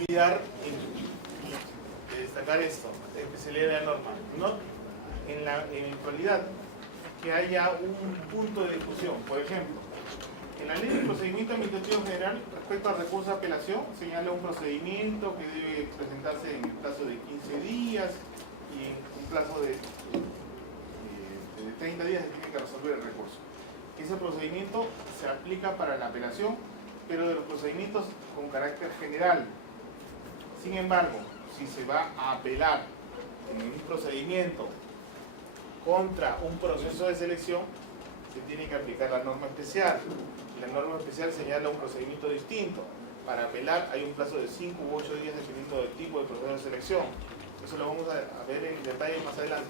olvidar de destacar esto, especialidad de la norma, no en la eventualidad que haya un punto de discusión. Por ejemplo, en la ley de procedimiento administrativo general, respecto al recurso de apelación, señala un procedimiento que debe presentarse en el plazo de 15 días y en un plazo de 30 días se tiene que resolver el recurso. Ese procedimiento se aplica para la apelación, pero de los procedimientos con carácter general. Sin embargo, si se va a apelar en un procedimiento contra un proceso de selección, se tiene que aplicar la norma especial. La norma especial señala un procedimiento distinto. Para apelar hay un plazo de 5 u 8 días dependiendo del tipo de proceso de selección. Eso lo vamos a ver en detalle más adelante.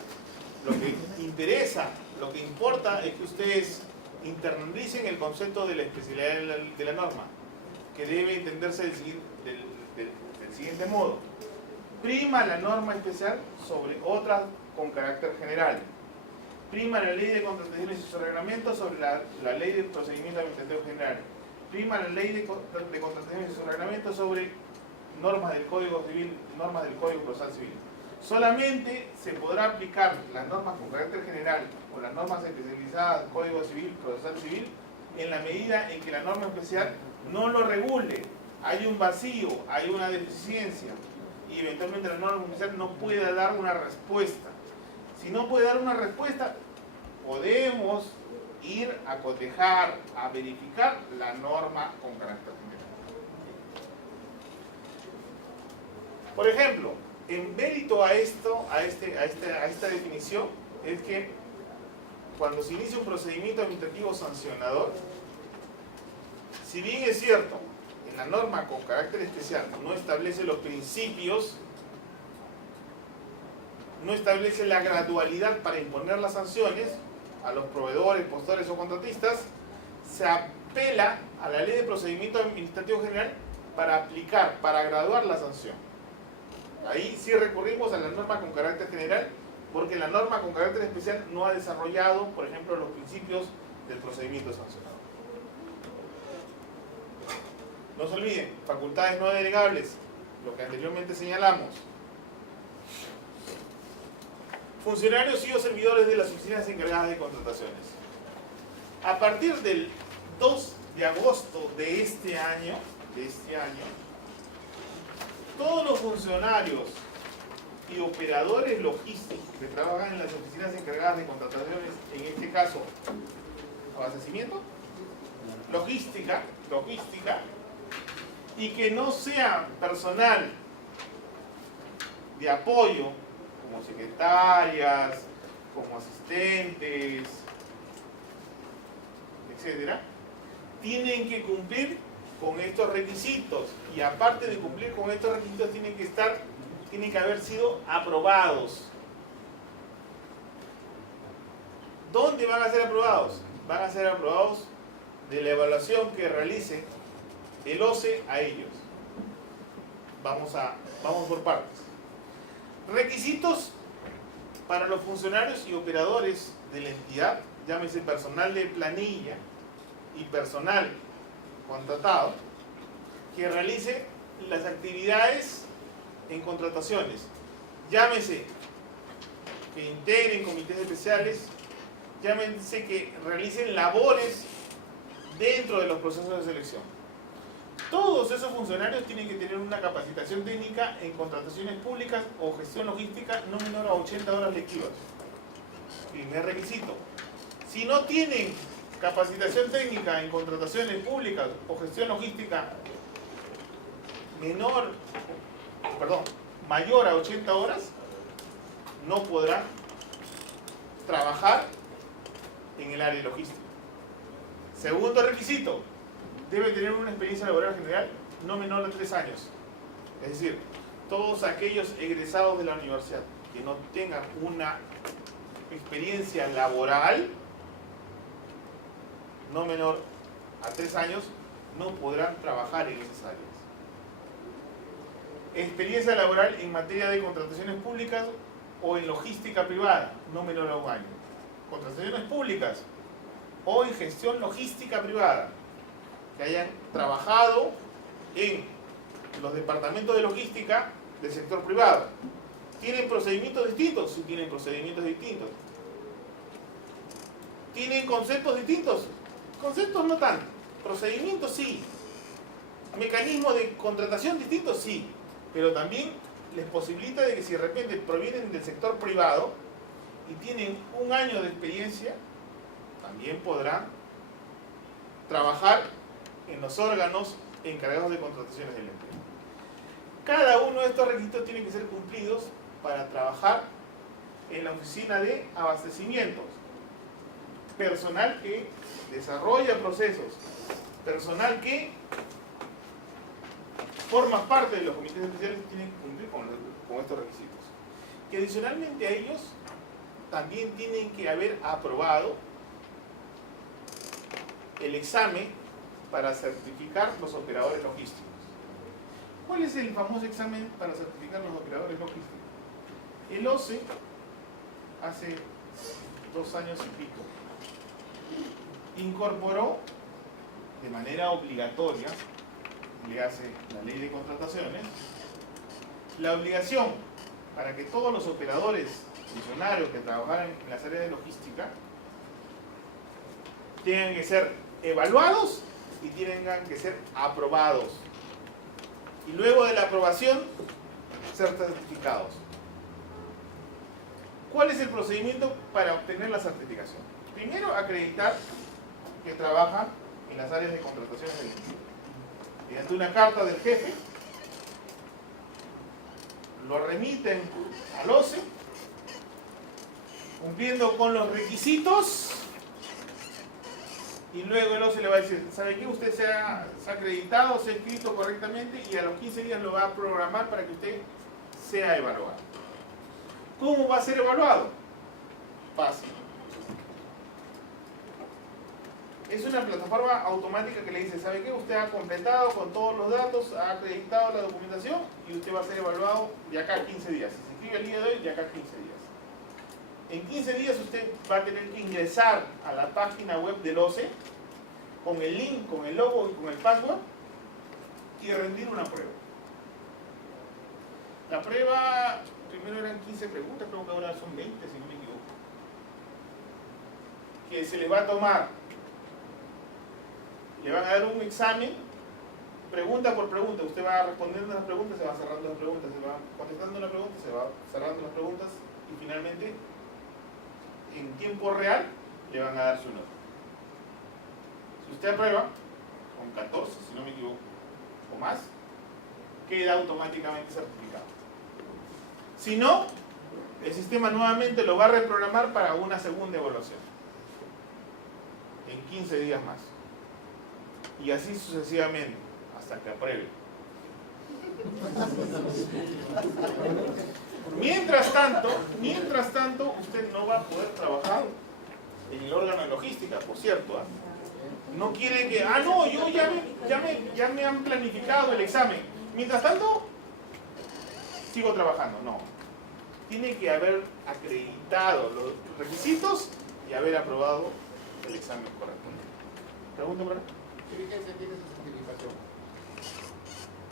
Lo que interesa, lo que importa es que ustedes internalicen el concepto de la especialidad de la norma, que debe entenderse del siguiente modo. Prima la norma especial sobre otras con carácter general. Prima la ley de contrataciones y su reglamento sobre la ley de procedimiento administrativo general. Prima la ley de contrataciones y su reglamento sobre normas del Código Civil, normas del Código Procesal Civil. Solamente se podrá aplicar las normas con carácter general o las normas especializadas del Código Civil, Procesal Civil, en la medida en que la norma especial no lo regule. Hay un vacío, hay una deficiencia y eventualmente la norma especial no puede dar una respuesta. Si no puede dar una respuesta, podemos ir a cotejar, a verificar la norma con carácter general. Por ejemplo, en mérito a esto, a esta definición, es que cuando se inicia un procedimiento administrativo sancionador, si bien es cierto, en la norma con carácter especial no establece los principios, no establece la gradualidad para imponer las sanciones a los proveedores, postores o contratistas, se apela a la ley de procedimiento administrativo general para aplicar, para graduar la sanción. Ahí sí recurrimos a la norma con carácter general, porque la norma con carácter especial no ha desarrollado, por ejemplo, los principios del procedimiento sancionador. No se olviden, facultades no delegables, lo que anteriormente señalamos. Funcionarios y o servidores de las oficinas encargadas de contrataciones. A partir del 2 de agosto de este año, todos los funcionarios y operadores logísticos que trabajan en las oficinas encargadas de contrataciones, en este caso, abastecimiento, logística, y que no sean personal de apoyo, como secretarias, como asistentes, etcétera, tienen que cumplir con estos requisitos, y aparte de cumplir con estos requisitos tienen que haber sido aprobados. ¿Dónde van a ser aprobados? Van a ser aprobados de la evaluación que realice el OCE a ellos. Vamos por partes. Requisitos para los funcionarios y operadores de la entidad, llámese personal de planilla y personal contratado, que realice las actividades en contrataciones, llámese que integren comités especiales, llámese que realicen labores dentro de los procesos de selección. Todos esos funcionarios tienen que tener una capacitación técnica en contrataciones públicas o gestión logística no menor a 80 horas lectivas. Primer requisito. Si no tienen capacitación técnica en contrataciones públicas o gestión logística mayor a 80 horas, no podrán trabajar en el área de logística. Segundo requisito, debe tener una experiencia laboral general no menor a 3 años. Es decir, todos aquellos egresados de la universidad que no tengan una experiencia laboral no menor a 3 años no podrán trabajar en esas áreas. Experiencia laboral en materia de contrataciones públicas o en logística privada, no menor a 1 año. Contrataciones públicas o en gestión logística privada, que hayan trabajado en los departamentos de logística del sector privado. ¿Tienen procedimientos distintos? Sí, tienen procedimientos distintos. ¿Tienen conceptos distintos? Conceptos no tanto. Procedimientos sí. ¿Mecanismos de contratación distintos? Sí. Pero también les posibilita de que si de repente provienen del sector privado y tienen un año de experiencia, también podrán trabajar en los órganos encargados de contrataciones del empleo. Cada uno de estos requisitos tiene que ser cumplidos para trabajar en la oficina de abastecimientos. Personal que desarrolla procesos, personal que forma parte de los comités especiales tienen que cumplir con estos requisitos. Que adicionalmente a ellos también tienen que haber aprobado el examen para certificar los operadores logísticos. ¿Cuál es el famoso examen para certificar los operadores logísticos? El OCE, hace 2 años y pico, incorporó de manera obligatoria, le hace la ley de contrataciones, la obligación para que todos los operadores funcionarios que trabajaran en las áreas de logística tengan que ser evaluados y tengan que ser aprobados. Y luego de la aprobación, ser certificados. ¿Cuál es el procedimiento para obtener la certificación? Primero, acreditar que trabaja en las áreas de contrataciones del empleo. Mediante una carta del jefe, lo remiten al OCE, cumpliendo con los requisitos, y luego el OCE le va a decir, ¿sabe qué? Usted se ha acreditado, se ha escrito correctamente y a los 15 días lo va a programar para que usted sea evaluado. ¿Cómo va a ser evaluado? Fácil. Es una plataforma automática que le dice, ¿sabe qué? Usted ha completado con todos los datos, ha acreditado la documentación y usted va a ser evaluado de acá a 15 días. Si se inscribe el día de hoy, de acá a 15 días. En 15 días usted va a tener que ingresar a la página web del OCE con el link, con el logo y con el password y rendir una prueba. La prueba, primero eran 15 preguntas, creo que ahora son 20 si no me equivoco. Que se les va a tomar, le van a dar un examen, pregunta por pregunta. Usted va respondiendo las preguntas, se va cerrando las preguntas, se va contestando una pregunta, se va cerrando las preguntas y finalmente en tiempo real le van a dar su nota. Si usted aprueba, con 14, si no me equivoco, o más, queda automáticamente certificado. Si no, el sistema nuevamente lo va a reprogramar para una segunda evaluación, en 15 días más. Y así sucesivamente, hasta que apruebe. Mientras tanto, usted no va a poder trabajar en el órgano de logística, por cierto. No quiere que, no, yo ya me han planificado el examen. Mientras tanto, sigo trabajando. No. Tiene que haber acreditado los requisitos y haber aprobado el examen correspondiente. ¿Pregunta por ahí? ¿Qué vigencia tiene esa certificación?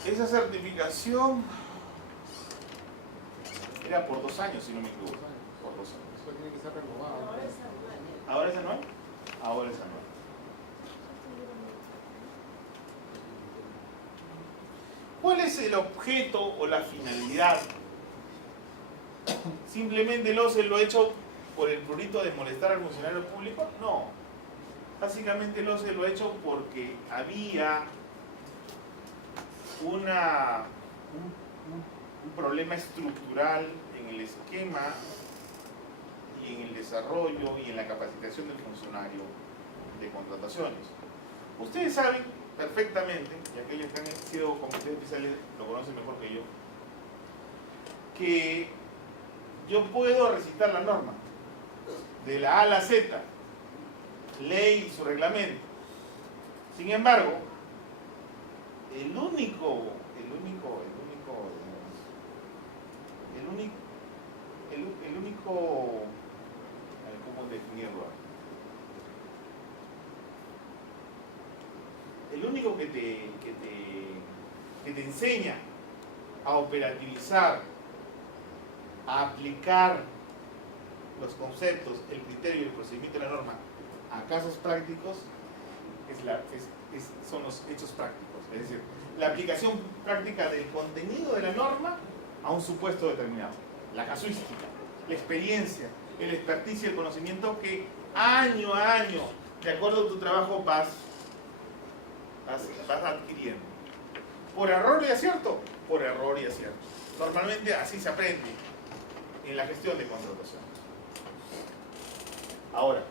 Esa certificación era por 2 años, si no me equivoco. Por 2 años. Eso tiene que ser renovado. ¿Ahora es anual? Ahora es anual. ¿Cuál es el objeto o la finalidad? ¿Simplemente el OCE lo ha hecho por el prurito de molestar al funcionario público? No. Básicamente el OCE lo ha hecho porque había un problema estructural en el esquema y en el desarrollo y en la capacitación del funcionario de contrataciones. Ustedes saben perfectamente, y aquellos que han sido comités especiales lo conocen mejor que yo, que yo puedo recitar la norma de la A a la Z, ley y su reglamento. Sin embargo, el único, ¿cómo definirlo? El único que te que te enseña a operativizar, a aplicar los conceptos, el criterio y el procedimiento de la norma a casos prácticos, son los hechos prácticos. Es decir, la aplicación práctica del contenido de la norma a un supuesto determinado. La casuística, la experiencia, el experticio y el conocimiento que año a año, de acuerdo a tu trabajo, vas adquiriendo. ¿Por error y acierto? Por error y acierto. Normalmente así se aprende en la gestión de contratación. Ahora,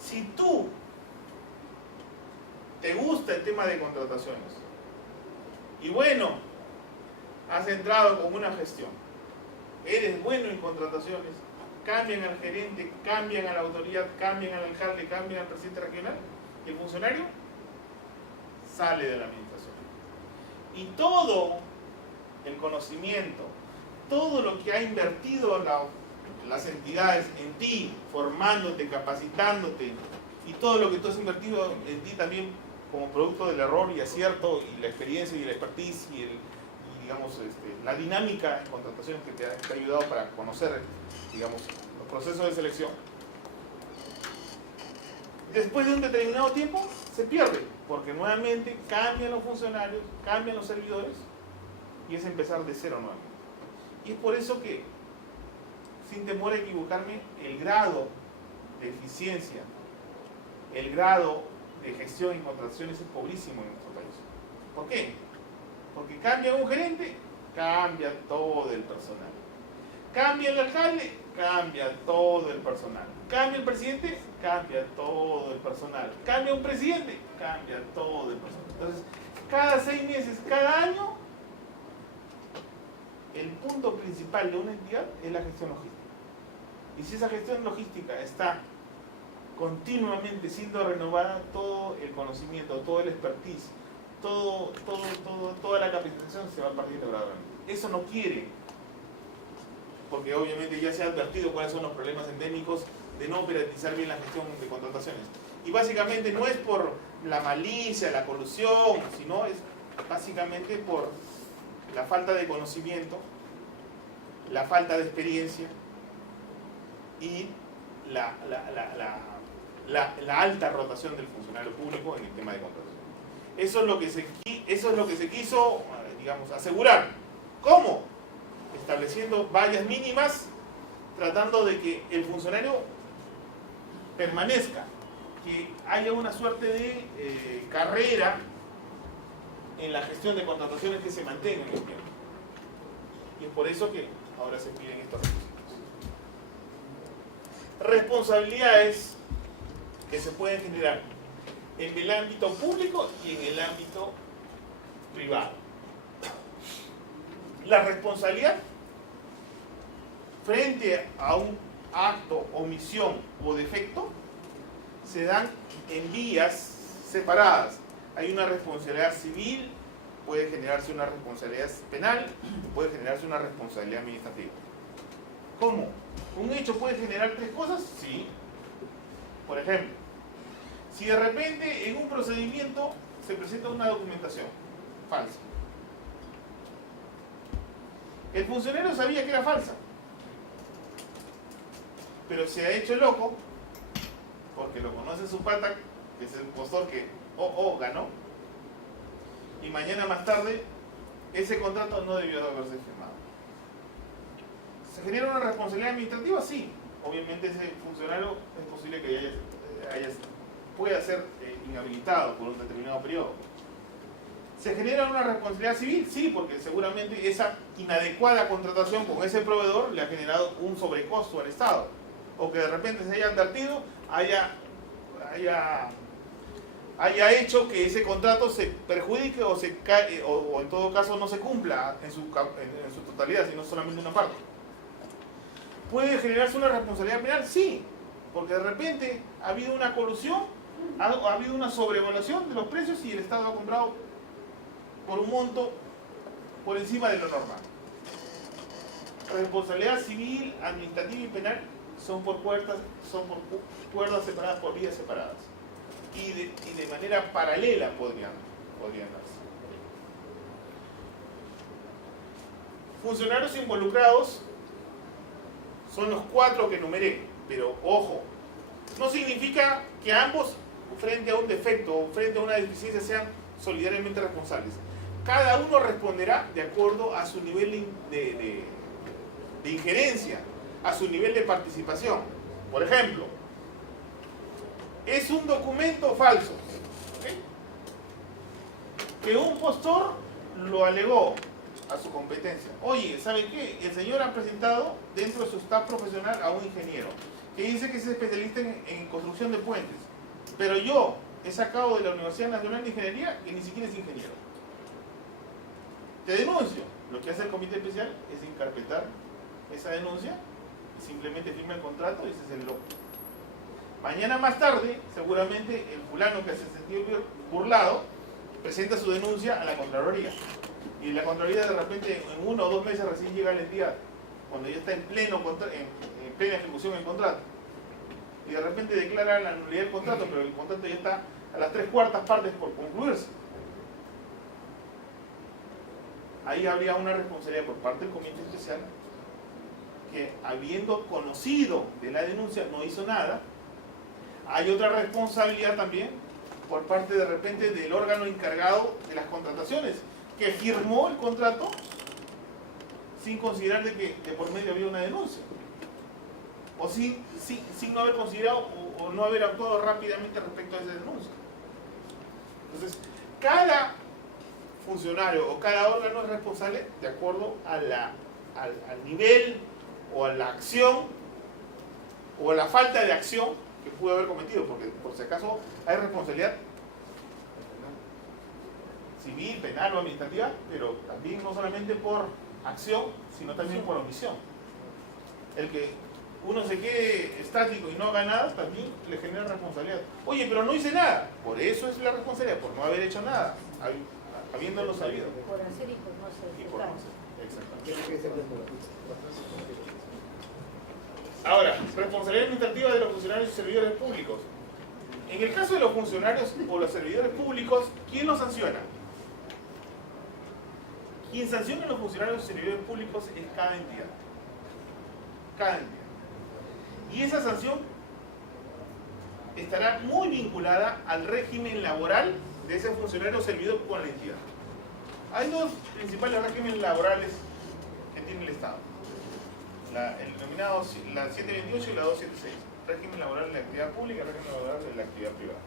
si tú te gusta el tema de contrataciones y bueno, has entrado con una gestión, eres bueno en contrataciones, cambian al gerente, cambian a la autoridad, cambian al alcalde, cambian al presidente regional, y el funcionario sale de la administración. Y todo el conocimiento, todo lo que ha invertido las entidades en ti, formándote, capacitándote, y todo lo que tú has invertido en ti también como producto del error y acierto, y la experiencia y la expertise, y digamos, la dinámica en contrataciones que te ha ayudado para conocer, digamos, los procesos de selección, después de un determinado tiempo se pierde, porque nuevamente cambian los funcionarios, cambian los servidores, y es empezar de cero nuevamente. Y es por eso que, sin temor a equivocarme, el grado de eficiencia, el grado de gestión y contrataciones es pobrísimo en nuestro país. ¿Por qué? Porque cambia un gerente, cambia todo el personal. Cambia el alcalde, cambia todo el personal. Cambia el presidente, cambia todo el personal. Cambia un presidente, cambia todo el personal. Entonces, cada 6 meses, cada año, el punto principal de una entidad es la gestión logística. Y si esa gestión logística está continuamente siendo renovada, todo el conocimiento, todo el expertise, toda la capacitación se va perdiendo gradualmente. Eso no quiere, porque obviamente ya se ha advertido cuáles son los problemas endémicos de no operatizar bien la gestión de contrataciones. Y básicamente no es por la malicia, la colusión, sino es básicamente por la falta de conocimiento, la falta de experiencia y la alta rotación del funcionario público en el tema de contratación. Eso es lo que se quiso, digamos, asegurar. ¿Cómo? Estableciendo vallas mínimas, tratando de que el funcionario permanezca, que haya una suerte de carrera en la gestión de contrataciones que se mantenga en el tiempo. Y es por eso que ahora se piden estos requisitos. Responsabilidades que se pueden generar en el ámbito público y en el ámbito privado. La responsabilidad frente a un acto, omisión o defecto se dan en vías separadas. Hay una responsabilidad civil, puede generarse una responsabilidad penal, puede generarse una responsabilidad administrativa. ¿Cómo? ¿Un hecho puede generar 3 cosas? Sí. Por ejemplo, si de repente en un procedimiento se presenta una documentación falsa, el funcionario sabía que era falsa, pero se ha hecho loco porque lo conoce su pata, que es el impostor que ganó, y mañana más tarde ese contrato no debió de haberse firmado. ¿Se genera una responsabilidad administrativa? Sí. Obviamente ese funcionario es posible que pueda ser inhabilitado por un determinado periodo. ¿Se genera una responsabilidad civil? Sí, porque seguramente esa inadecuada contratación con ese proveedor le ha generado un sobrecosto al Estado. O que de repente se haya advertido, haya hecho que ese contrato se perjudique o en todo caso no se cumpla en su totalidad, sino solamente una parte. ¿Puede generarse una responsabilidad penal? Sí, porque de repente ha habido una colusión, ha habido una sobrevaluación de los precios y el Estado ha comprado por un monto por encima de lo normal. Responsabilidad civil, administrativa y penal son por cuerdas separadas, por vías separadas. Y de manera paralela podrían darse. funcionarios involucrados son los 4 que enumeré, pero ojo, no significa que ambos frente a un defecto o frente a una deficiencia sean solidariamente responsables. Cada uno responderá de acuerdo a su nivel de injerencia, a su nivel de participación. Por ejemplo, es un documento falso, ¿okay?, que un postor lo alegó a su competencia. Oye, ¿sabe qué? El señor ha presentado dentro de su staff profesional a un ingeniero que dice que es especialista en construcción de puentes, pero yo he sacado de la Universidad Nacional de Ingeniería que ni siquiera es ingeniero. Te denuncio. Lo que hace el comité especial es encarpetar esa denuncia, simplemente firma el contrato y ese es el loco. Mañana más tarde, seguramente el fulano que se sintió burlado presenta su denuncia a la Contraloría. Y la Contraloría de repente en 1 o 2 meses recién llega al día, cuando ya está en plena ejecución del contrato. Y de repente declara la nulidad del contrato, pero el contrato ya está a las 3/4 partes por concluirse. Ahí habría una responsabilidad por parte del comité especial que, habiendo conocido de la denuncia, no hizo nada. Hay otra responsabilidad también por parte de repente del órgano encargado de las contrataciones, que firmó el contrato sin considerar de que de por medio había una denuncia, o sin no haber considerado o no haber actuado rápidamente respecto a esa denuncia. Entonces, cada funcionario o cada órgano es responsable de acuerdo a al nivel o a la acción o a la falta de acción que pudo haber cometido, porque por si acaso hay responsabilidad civil, penal o administrativa, pero también no solamente por acción, sino también por omisión. El que uno se quede estático y no haga nada, también le genera responsabilidad. Oye, pero no hice nada. Por eso es la responsabilidad, por no haber hecho nada, habiéndolo sabido. Por hacer y por no hacer. Y por no hacer, exactamente. Tiene que ser democrático. Ahora, responsabilidad administrativa de los funcionarios y servidores públicos. En el caso de los funcionarios o los servidores públicos, ¿quién los sanciona? Quien sanciona a los funcionarios y servidores públicos es cada entidad. Cada entidad. Y esa sanción estará muy vinculada al régimen laboral de ese funcionario o servidor con la entidad. Hay 2 principales regímenes laborales que tiene el Estado. El denominado la 728 y la 276. Régimen laboral de la actividad pública y régimen laboral de la actividad privada.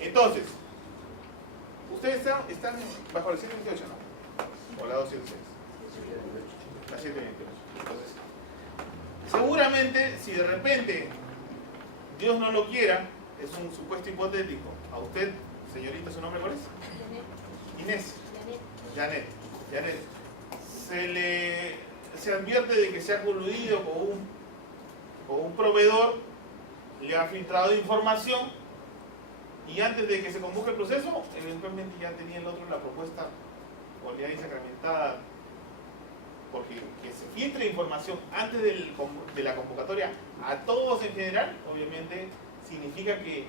Entonces, ustedes están bajo la 728, ¿no? O la 276. La 728. Entonces, seguramente, si de repente Dios no lo quiera, es un supuesto hipotético, a usted, señorita, ¿su nombre cuál es? Inés. Janet. Se advierte de que se ha coludido con un proveedor, le ha filtrado información y antes de que se convoque el proceso, eventualmente ya tenía el otro la propuesta o le ha sacramentada, porque que se filtre información antes de la convocatoria a todos en general, obviamente significa que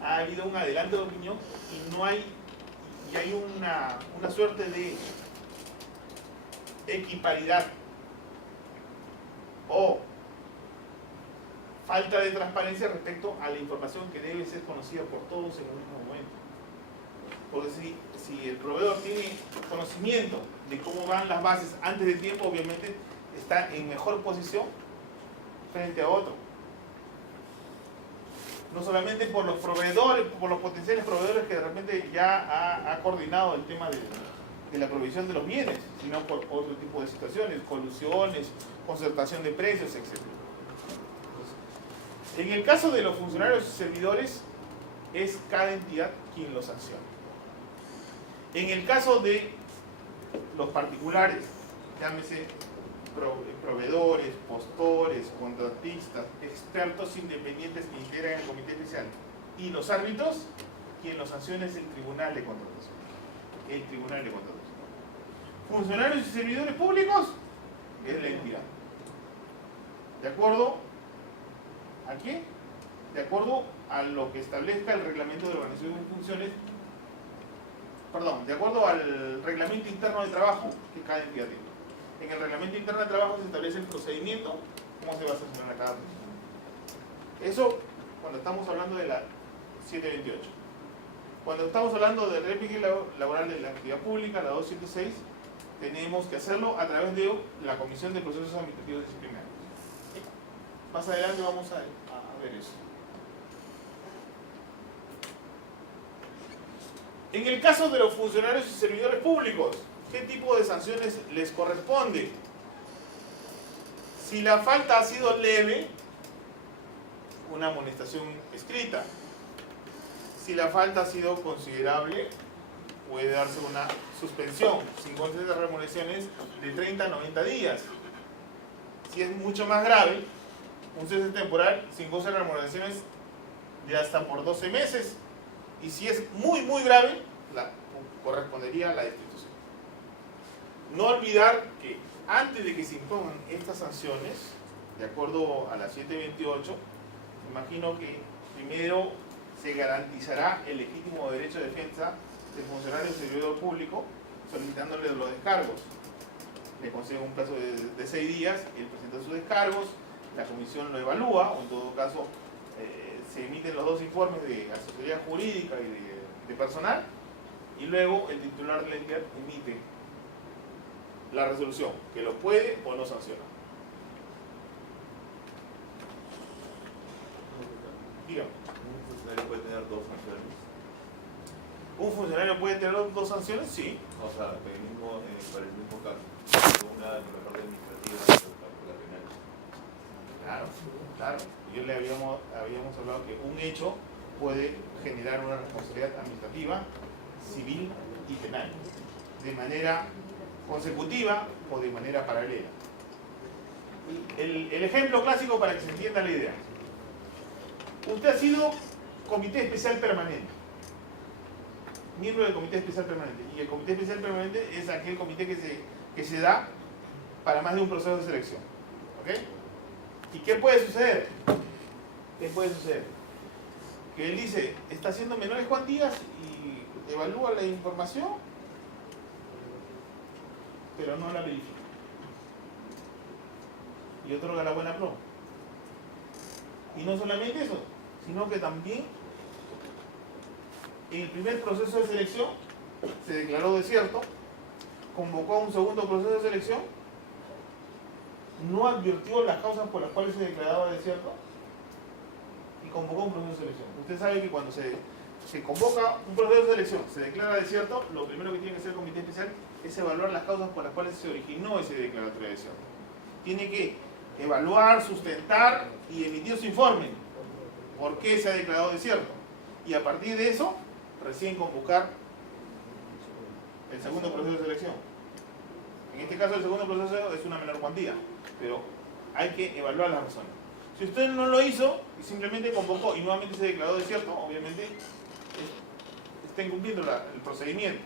ha habido un adelanto de opinión y hay una suerte de equiparidad o falta de transparencia respecto a la información que debe ser conocida por todos en un mismo momento. Porque si el proveedor tiene conocimiento de cómo van las bases antes de tiempo, obviamente está en mejor posición frente a otro. No solamente por los proveedores, por los potenciales proveedores que de repente ya ha coordinado el tema de la provisión de los bienes, sino por otro tipo de situaciones, colusiones, concertación de precios, etc. En el caso de los funcionarios y servidores, es cada entidad quien los sanciona. En el caso de los particulares, llámese proveedores, postores, contratistas, expertos independientes que integran el comité especial, y los árbitros, quien los sanciona es el Tribunal de Contratación. El Tribunal de Contratación. Funcionarios y servidores públicos es la entidad. ¿De acuerdo a qué? De acuerdo a lo que establezca el reglamento de organización de funciones de acuerdo al reglamento interno de trabajo que cada entidad tiene. En el reglamento interno de trabajo se establece el procedimiento, cómo se va a sancionar a cada persona. Eso cuando estamos hablando de la 728. Cuando estamos hablando del régimen laboral de la actividad pública, la 276, tenemos que hacerlo a través de la Comisión de Procesos Administrativos Disciplinarios. Más adelante vamos a ver eso. En el caso de los funcionarios y servidores públicos, ¿qué tipo de sanciones les corresponde? Si la falta ha sido leve, una amonestación escrita. Si la falta ha sido considerable, puede darse una suspensión sin goce de remuneraciones de 30 a 90 días. Si es mucho más grave, un cese temporal sin goce de remuneraciones de hasta por 12 meses. Y si es muy grave, correspondería a la destitución. No olvidar que antes de que se impongan estas sanciones, de acuerdo a la 728, imagino que primero se garantizará el legítimo derecho de defensa del funcionario o servidor público solicitándole los descargos. Le concede un plazo de 6 días, él presenta sus descargos, la comisión lo evalúa, o en todo caso se emiten los 2 informes de asesoría jurídica y de personal, y luego el titular de la entidad emite la resolución, que lo puede o no sanciona. Dígame. ¿Un funcionario puede tener 2 sanciones? ¿Un funcionario puede tener 2 sanciones? Sí. O sea, para el mismo caso. Una por la parte administrativa y otra por la penal. Claro. Yo le habíamos hablado que un hecho puede generar una responsabilidad administrativa, civil y penal, de manera consecutiva o de manera paralela. El ejemplo clásico para que se entienda la idea. Usted ha sido comité especial permanente, miembro del comité especial permanente, y el comité especial permanente es aquel comité que se da para más de un proceso de selección. ¿Ok? ¿Y qué puede suceder? Que él dice, está haciendo menores cuantías y evalúa la información, pero no la verifica. Y otorga la buena prueba. Y no solamente eso, sino que también en el primer proceso de selección se declaró desierto, convocó a un segundo proceso de selección, no advirtió las causas por las cuales se declaraba desierto y convocó un proceso de selección. Usted sabe que cuando se convoca un proceso de selección, se declara desierto, lo primero que tiene que hacer el comité especial es evaluar las causas por las cuales se originó ese declaratorio de desierto. Tiene que evaluar, sustentar y emitir su informe. ¿Por qué se ha declarado desierto? Y a partir de eso, recién convocar el segundo proceso de selección. En este caso, el segundo proceso es una menor cuantía, pero hay que evaluar las razones. Si usted no lo hizo y simplemente convocó y nuevamente se declaró desierto, obviamente está incumpliendo el procedimiento.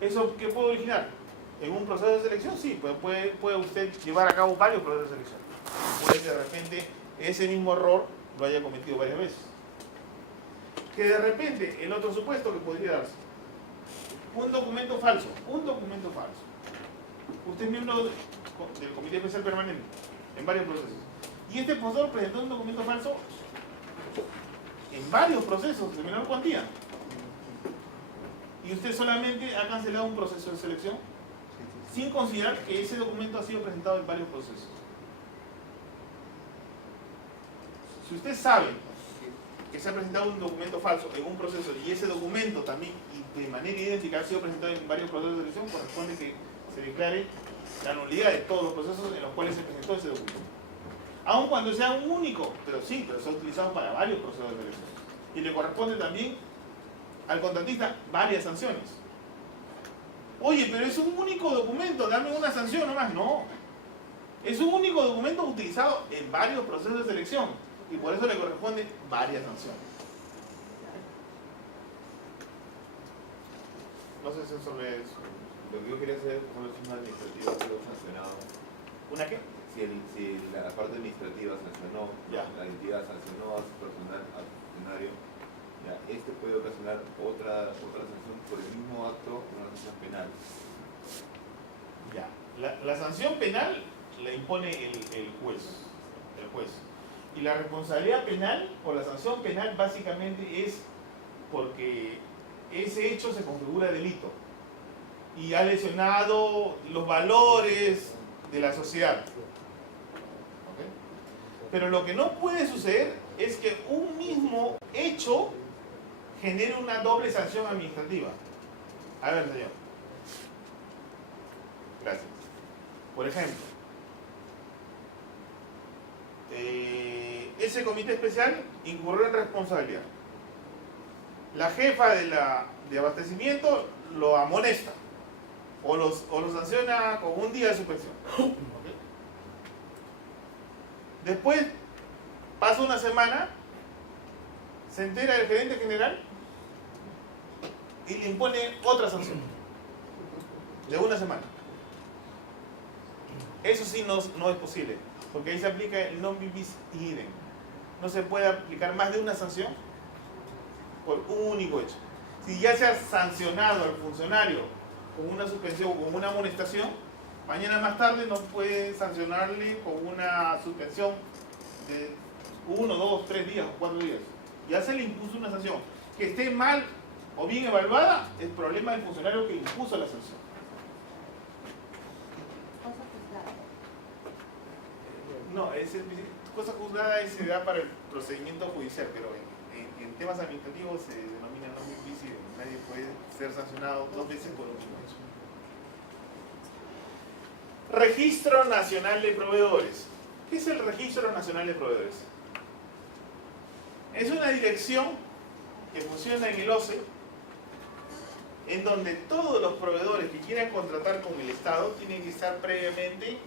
¿Eso qué puede originar? En un proceso de selección, sí, puede usted llevar a cabo varios procesos de selección. Puede que de repente ese mismo error lo haya cometido varias veces. Que de repente, el otro supuesto que podría darse, un documento falso. Usted es miembro del Comité Especial Permanente en varios procesos. Y este profesor presentó un documento falso en varios procesos de menor cuantía. Y usted solamente ha cancelado un proceso de selección sin considerar que ese documento ha sido presentado en varios procesos. Si usted sabe que se ha presentado un documento falso en un proceso y ese documento también y de manera idéntica ha sido presentado en varios procesos de selección, corresponde que se declare la nulidad de todos los procesos en los cuales se presentó ese documento. Aun cuando sea un único, pero se ha utilizado para varios procesos de selección. Y le corresponde también al contratista varias sanciones. Oye, pero es un único documento, dame una sanción nomás. No. Es un único documento utilizado en varios procesos de selección y por eso le corresponde varias sanciones. No sé si eso le es... Lo que yo quería saber es cómo si una administrativa ha sido sancionado. ¿Una qué? Si la parte administrativa sancionó, Ya. la entidad sancionó a su personal, a su funcionario, Ya, este puede ocasionar otra sanción por el mismo acto, una sanción penal. Ya. La sanción penal la impone el juez. Y la responsabilidad penal por la sanción penal básicamente es porque ese hecho se configura delito y ha lesionado los valores de la sociedad. ¿Ok? Pero lo que no puede suceder es que un mismo hecho genere una doble sanción administrativa. A ver, señor. Gracias. Por ejemplo, ese comité especial incurrió en responsabilidad. La jefa de abastecimiento lo amonesta o lo sanciona con un día de suspensión. ¿Okay? Después pasa una semana, se entera el gerente general y le impone otra sanción de una semana. Eso sí no es posible, porque ahí se aplica el non bis idem. No se puede aplicar más de una sanción por un único hecho. Si ya se ha sancionado al funcionario con una suspensión o con una amonestación, mañana más tarde no puede sancionarle con una suspensión de 1, 2, 3 días o 4 días. Ya se le impuso una sanción. Que esté mal o bien evaluada, es problema del funcionario que impuso la sanción. No, cosa juzgada se da para el procedimiento judicial, pero en temas administrativos se denomina non bis idem. Nadie puede ser sancionado 2 veces por un mismo hecho. Registro Nacional de Proveedores. ¿Qué es el Registro Nacional de Proveedores? Es una dirección que funciona en el OCE, en donde todos los proveedores que quieran contratar con el Estado tienen que estar previamente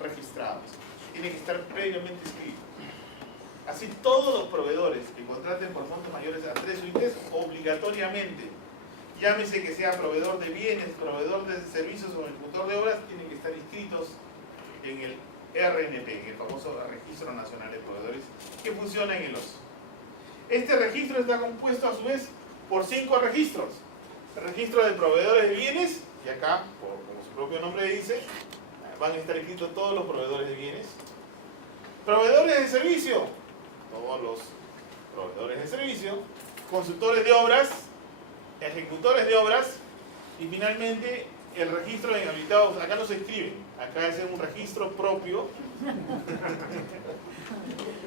registrados, tienen que estar previamente inscritos. Así todos los proveedores que contraten por montos mayores a 3 UITs, obligatoriamente, llámese que sea proveedor de bienes, proveedor de servicios o ejecutor de obras, tienen que estar inscritos en el RNP, en el famoso Registro Nacional de Proveedores, que funciona en el OCE. Este registro está compuesto a su vez por 5 registros. El registro de proveedores de bienes, y acá, como su propio nombre dice, van a estar inscritos todos los proveedores de bienes. Proveedores de servicio, todos los proveedores de servicio. Consultores de obras, ejecutores de obras, y finalmente el registro de inhabilitados. Acá no se escribe, acá es un registro propio.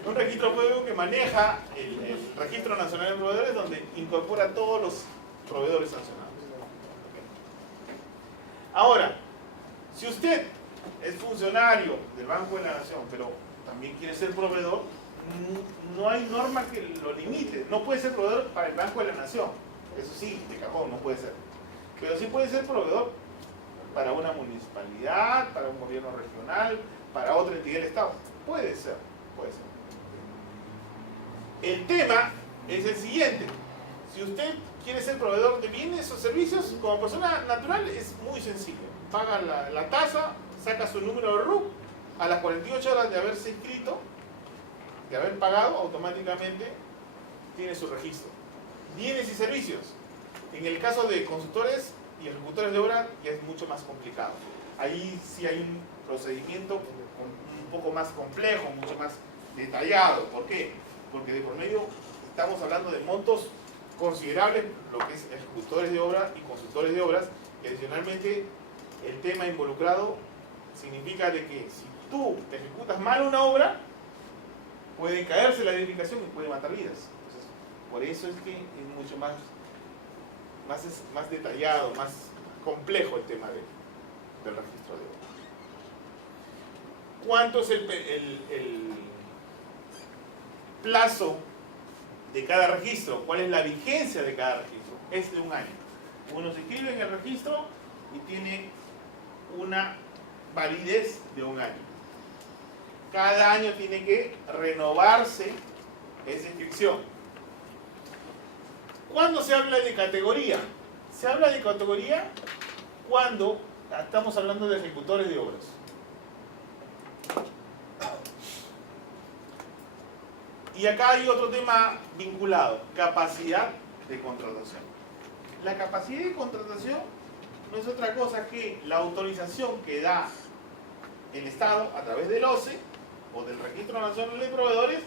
Un registro propio que maneja el Registro Nacional de Proveedores, donde incorpora a todos los proveedores sancionados. Ahora, si usted es funcionario del Banco de la Nación, pero también quiere ser proveedor, no hay norma que lo limite. No puede ser proveedor para el Banco de la Nación. Eso sí, de cajón, no puede ser. Pero sí puede ser proveedor para una municipalidad, para un gobierno regional, para otra entidad del Estado. Puede ser, puede ser. El tema es el siguiente. Si usted quiere ser proveedor de bienes o servicios, como persona natural es muy sencillo. Paga la tasa, saca su número de RUC, a las 48 horas de haberse inscrito, de haber pagado, automáticamente tiene su registro. Bienes y servicios. En el caso de consultores y ejecutores de obra ya es mucho más complicado. Ahí sí hay un procedimiento un poco más complejo, mucho más detallado. ¿Por qué? Porque de por medio estamos hablando de montos considerables, lo que es ejecutores de obra y consultores de obras, y adicionalmente el tema involucrado significa de que si tú ejecutas mal una obra, puede caerse la edificación y puede matar vidas. Entonces, por eso es que es mucho más detallado, más complejo el tema del registro de obra. ¿Cuánto es el plazo de cada registro? ¿Cuál es la vigencia de cada registro? Es de 1 año. Uno se inscribe en el registro y tiene una validez de 1 año. Cada año tiene que renovarse esa inscripción. ¿Cuándo se habla de categoría? Se habla de categoría cuando estamos hablando de ejecutores de obras. Y acá hay otro tema vinculado, capacidad de contratación. La capacidad de contratación no es otra cosa que la autorización que da el Estado a través del OCE o del Registro Nacional de Proveedores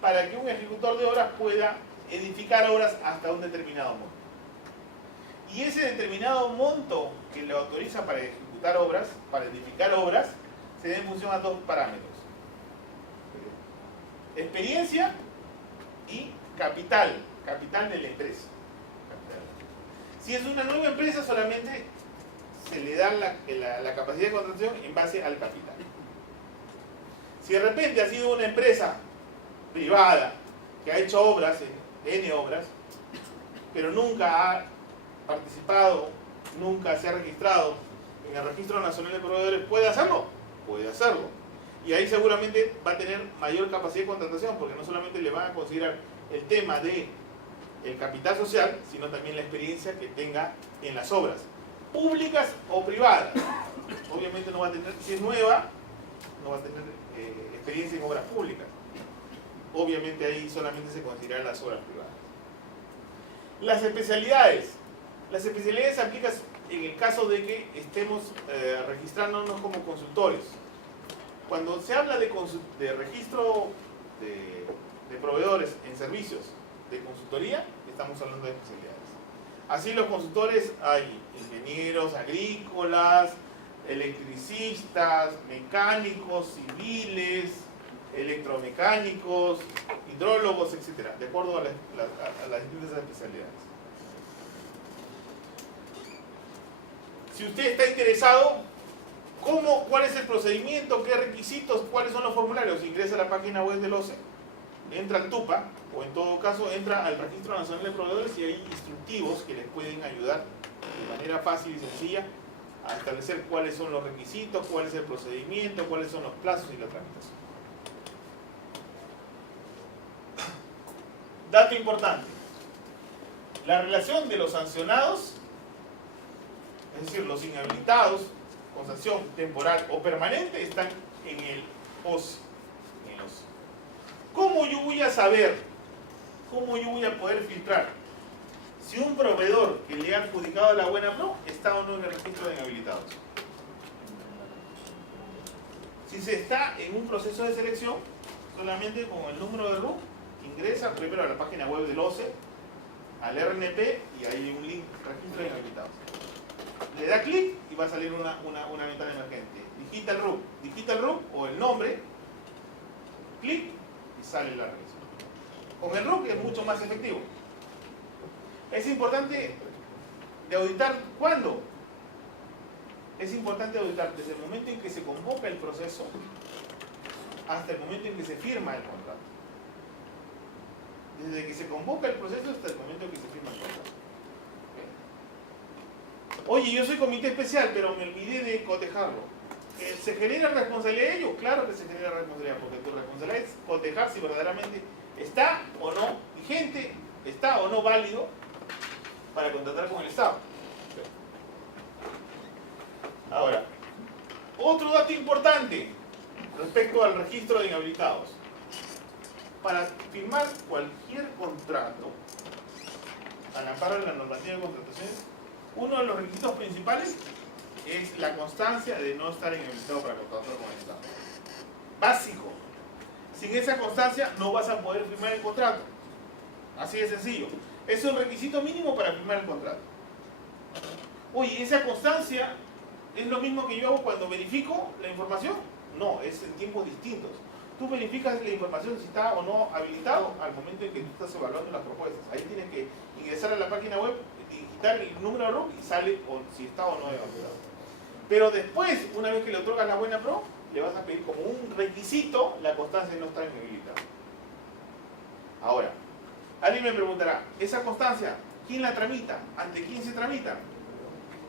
para que un ejecutor de obras pueda edificar obras hasta un determinado monto. Y ese determinado monto que le autoriza para ejecutar obras, para edificar obras, se da en función a dos parámetros: experiencia y capital de la empresa. Si es una nueva empresa, solamente se le da la capacidad de contratación en base al capital. Si de repente ha sido una empresa privada que ha hecho obras, N obras, pero nunca ha participado, nunca se ha registrado en el Registro Nacional de Proveedores, ¿puede hacerlo? Puede hacerlo. Y ahí seguramente va a tener mayor capacidad de contratación, porque no solamente le van a considerar el tema de el capital social, sino también la experiencia que tenga en las obras, públicas o privadas. Obviamente no va a tener, si es nueva, no va a tener experiencia en obras públicas. Obviamente ahí solamente se consideran las obras privadas. Las especialidades. Las especialidades se aplican en el caso de que estemos registrándonos como consultores. Cuando se habla de registro de proveedores en servicios de consultoría, estamos hablando de especialidades. Así los consultores hay ingenieros agrícolas, electricistas, mecánicos, civiles, electromecánicos, hidrólogos, etc. De acuerdo a las distintas especialidades. Si usted está interesado, ¿cuál es el procedimiento? ¿Qué requisitos? ¿Cuáles son los formularios? Ingresa a la página web del OCE, entra al TUPA, o en todo caso entra al Registro Nacional de Proveedores y hay instructivos que les pueden ayudar de manera fácil y sencilla a establecer cuáles son los requisitos, cuál es el procedimiento, cuáles son los plazos y la tramitación. Dato importante: la relación de los sancionados, es decir, los inhabilitados con sanción temporal o permanente, están en el OCE. ¿Cómo yo voy a saber? ¿Cómo yo voy a poder filtrar si un proveedor que le ha adjudicado la buena pro está o no en el registro de inhabilitados? Si se está en un proceso de selección, solamente con el número de RUC ingresa primero a la página web del OCE, al RNP, y ahí hay un link, registro de inhabilitados. Le da clic y va a salir una ventana emergente. Digita el RUC o el nombre, clic y sale la revisión. Con el RUC es mucho más efectivo. Es importante de auditar, ¿cuándo? Es importante auditar desde el momento en que se convoca el proceso hasta el momento en que se firma el contrato. Desde que se convoca el proceso hasta el momento en que se firma el contrato. Oye, yo soy comité especial, pero me olvidé de cotejarlo. ¿Se genera responsabilidad de ello? Claro que se genera responsabilidad, porque tu responsabilidad es cotejar si verdaderamente está o no vigente, está o no válido para contratar con el Estado. Ahora, otro dato importante respecto al registro de inhabilitados. Para firmar cualquier contrato, al amparo de la normativa de contrataciones, uno de los requisitos principales es la constancia de no estar inhabilitado para contratar con el Estado. Básico. Sin esa constancia no vas a poder firmar el contrato. Así de sencillo. Es un requisito mínimo para firmar el contrato. Oye, ¿esa constancia es lo mismo que yo hago cuando verifico la información? No, es en tiempos distintos. Tú verificas la información si está o no habilitado al momento en que tú estás evaluando las propuestas. Ahí tienes que ingresar a la página web, digitar el número de RUC y sale si está o no habilitado. Pero después, una vez que le otorgas la buena pro, le vas a pedir como un requisito la constancia de no estar inhabilitado. Ahora, alguien me preguntará, ¿esa constancia quién la tramita? ¿Ante quién se tramita?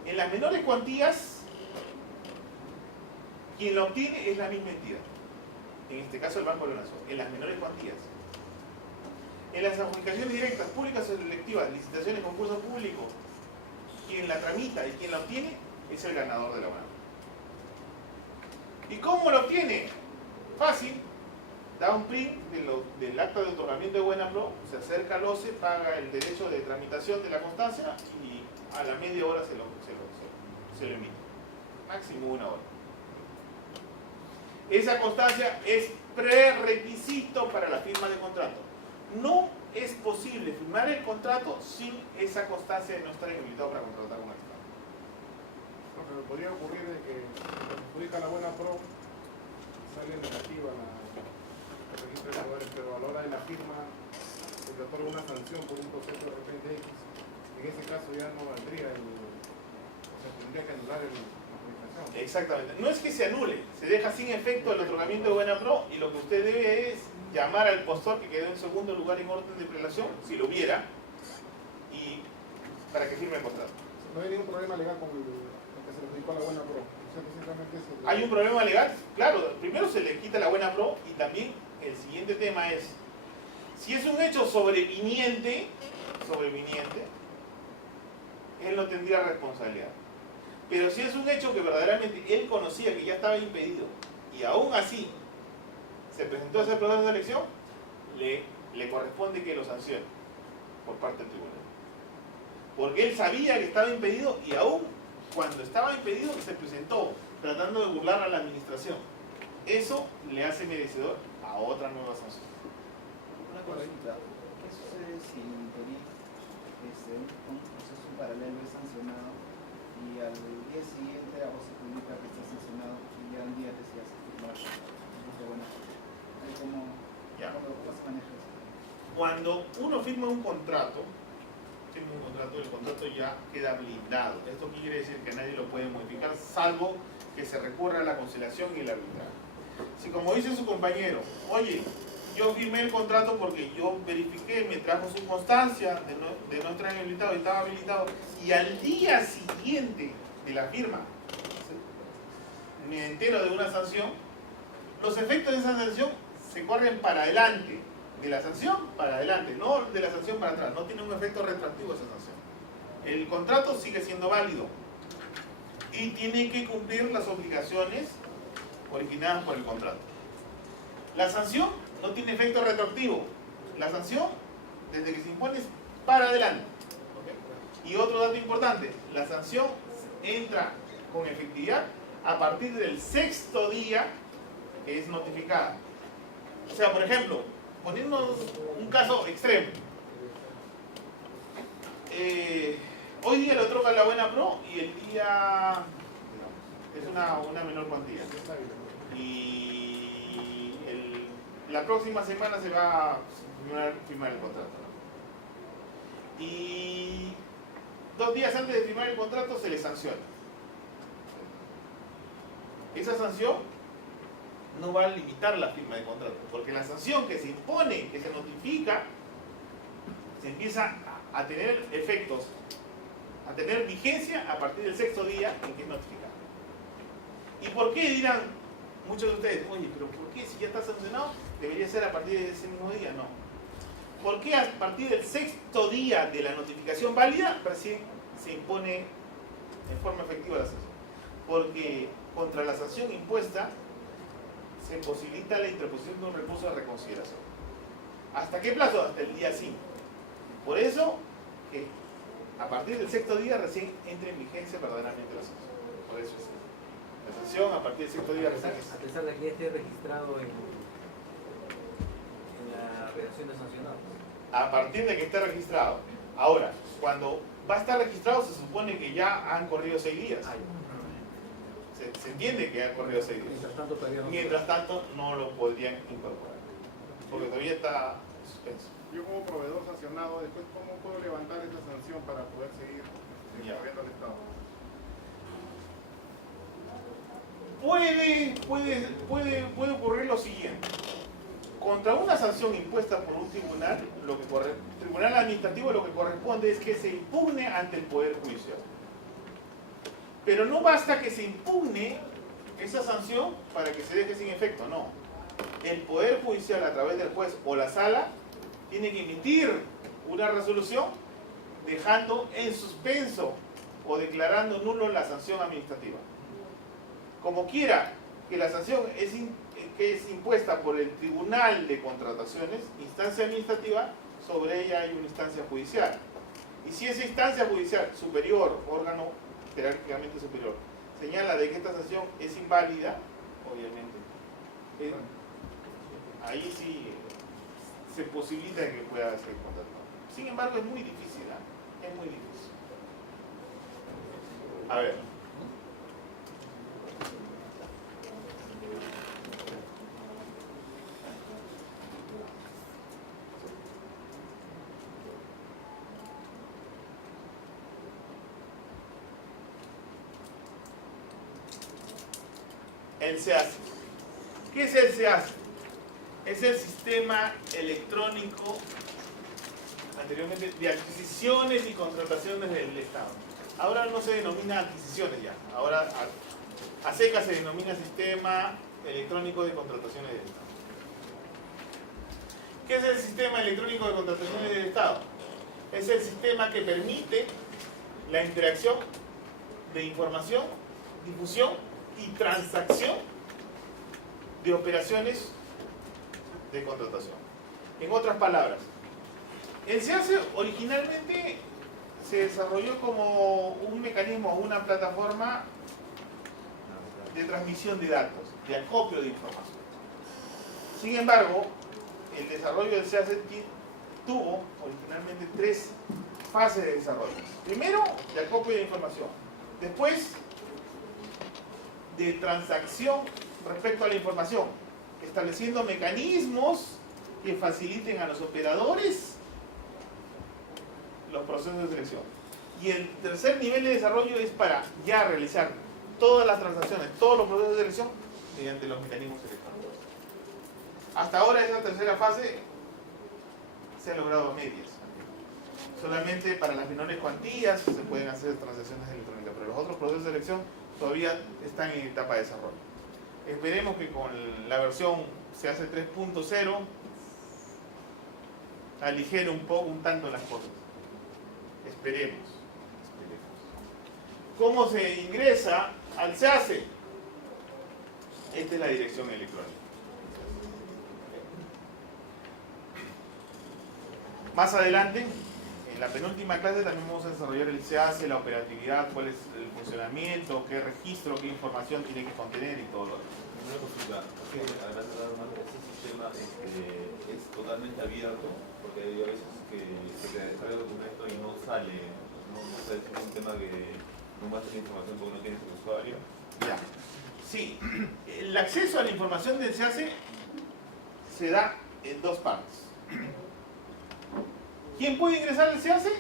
En las menores cuantías, quien la obtiene es la misma entidad. En este caso el Banco de la Nación, en las menores cuantías. En las adjudicaciones directas, públicas o selectivas, licitaciones, concursos públicos, quien la tramita y quien la obtiene es el ganador de la buena. ¿Y cómo lo obtiene? Fácil. da un print del acta de otorgamiento de buena pro, se acerca al OCE, paga el derecho de tramitación de la constancia y a la media hora se lo emite. Máximo 1 hora. Esa constancia es prerequisito para la firma de contrato. No es posible firmar el contrato sin esa constancia de no estar habilitado para contratar con el Estado. No, pero podría ocurrir de que se adjudica la buena pro, sale negativa el registro de jugadores, pero a la hora de la firma se le otorga una sanción por un proceso de repente X. En ese caso ya no valdría o sea, tendría que anular la adjudicación. Exactamente. No es que se anule, se deja sin efecto el otorgamiento de buena pro y lo que usted debe es llamar al postor que quedó en segundo lugar en orden de prelación, si lo hubiera, y para que firme el contrato. No hay ningún problema legal con el que se le adjudicó la buena pro. O sea, que simplemente se le... ¿Hay un problema legal? Claro, primero se le quita la buena pro y también el siguiente tema es, si es un hecho sobreviniente, él no tendría responsabilidad. Pero si es un hecho que verdaderamente él conocía que ya estaba impedido y aún así se presentó a ese proceso de elección, le corresponde que lo sancione por parte del tribunal. Porque él sabía que estaba impedido y aún cuando estaba impedido se presentó tratando de burlar a la administración. Eso le hace merecedor a otra nueva sanción. Una consulta, ¿qué sucede si en teoría un proceso paralelo es sancionado y al día siguiente a vos se publica que está sancionado y ya al día te se hace firmar? Bueno, ¿cómo se maneja eso? Cuando uno firma un contrato, el contrato ya queda blindado. Esto quiere decir que nadie lo puede modificar, salvo que se recurra a la conciliación y el arbitraje. Si como dice su compañero, oye, yo firmé el contrato porque yo verifiqué, me trajo su constancia de no estar habilitado, estaba habilitado, y al día siguiente de la firma me entero de una sanción, los efectos de esa sanción se corren para adelante, de la sanción para adelante, no de la sanción para atrás, no tiene un efecto retroactivo esa sanción. El contrato sigue siendo válido y tiene que cumplir las obligaciones originadas por el contrato. La sanción no tiene efecto retroactivo, la sanción desde que se impone es para adelante. ¿Okay? Y otro dato importante, la sanción entra con efectividad a partir del 6º día que es notificada. O sea, por ejemplo, poniéndonos un caso extremo. Hoy día le otorga la buena pro y el día es una menor cuantía. Y la próxima semana se va a firmar el contrato. Y 2 días antes de firmar el contrato se le sanciona. Esa sanción no va a limitar la firma de contrato, porque la sanción que se impone, que se notifica, se empieza a tener efectos, a tener vigencia a partir del 6º día en que es notificado. ¿Y por qué dirán muchos de ustedes? Oye, pero ¿por qué si ya está sancionado debería ser a partir de ese mismo día? No. ¿Por qué a partir del 6º día de la notificación válida recién se impone en forma efectiva la sanción? Porque contra la sanción impuesta se posibilita la interposición de un recurso de reconsideración. ¿Hasta qué plazo? Hasta el día 5. Por eso, que a partir del 6º día recién entra en vigencia verdaderamente la sanción. Por eso es la sanción a partir del 6º día recién es. A pesar de que ya esté registrado en la redacción de sancionados. A partir de que esté registrado. Ahora, cuando va a estar registrado se supone que ya han corrido 6 días. Se entiende que ha corrido 6 días. Mientras tanto, todavía no. Mientras tanto, no lo podrían incorporar. Porque todavía está suspenso. Yo como proveedor sancionado, después, ¿cómo puedo levantar esa sanción para poder seguir corriendo al Estado? Puede ocurrir lo siguiente. Contra una sanción impuesta por un tribunal, tribunal administrativo, lo que corresponde es que se impugne ante el Poder Judicial. Pero no basta que se impugne esa sanción para que se deje sin efecto, no. El Poder Judicial, a través del juez o la sala, tiene que emitir una resolución dejando en suspenso o declarando nulo la sanción administrativa. Como quiera, que la sanción que es impuesta por el Tribunal de Contrataciones, instancia administrativa, sobre ella hay una instancia judicial. Y si esa instancia judicial superior, órgano jerárquicamente superior, señala de que esta sanción es inválida, obviamente, ahí sí se posibilita que pueda ser contratado. Sin embargo, es muy difícil, ¿eh? Es muy difícil. A ver. El SEACE. ¿Qué es el SEACE? Es el sistema electrónico, anteriormente, de adquisiciones y contrataciones del Estado. Ahora no se denomina adquisiciones ya, ahora a secas se denomina sistema electrónico de contrataciones del Estado. ¿Qué es el sistema electrónico de contrataciones del Estado? Es el sistema que permite la interacción de información, difusión y transacción de operaciones de contratación. En otras palabras, el SEACE originalmente se desarrolló como un mecanismo, una plataforma de transmisión de datos, de acopio de información. Sin embargo, el desarrollo del SEACE tuvo originalmente 3 fases de desarrollo. Primero, de acopio de información. Después, de transacción respecto a la información, estableciendo mecanismos que faciliten a los operadores los procesos de selección. Y el tercer nivel de desarrollo es para ya realizar todas las transacciones, todos los procesos de selección mediante los mecanismos electrónicos. Hasta ahora esa tercera fase se ha logrado a medias. Solamente para las menores cuantías se pueden hacer transacciones electrónicas, pero los otros procesos de selección todavía están en etapa de desarrollo. Esperemos que con la versión SEACE 3.0 aligere un tanto las cosas. Esperemos. ¿Cómo se ingresa al SEACE? Esta es la dirección electrónica. Más adelante, en la penúltima clase también vamos a desarrollar el SEACE, la operatividad, cuál es el funcionamiento, qué registro, qué información tiene que contener y todo lo demás. Una consulta, ¿este sistema es totalmente abierto? Porque hay a veces que se descarga el documento y no sale, no sale, es un tema que no muestra la información porque no tienes el usuario. Ya. Sí, el acceso a la información del SEACE se da en 2 partes. ¿Quién puede ingresar al SEACE?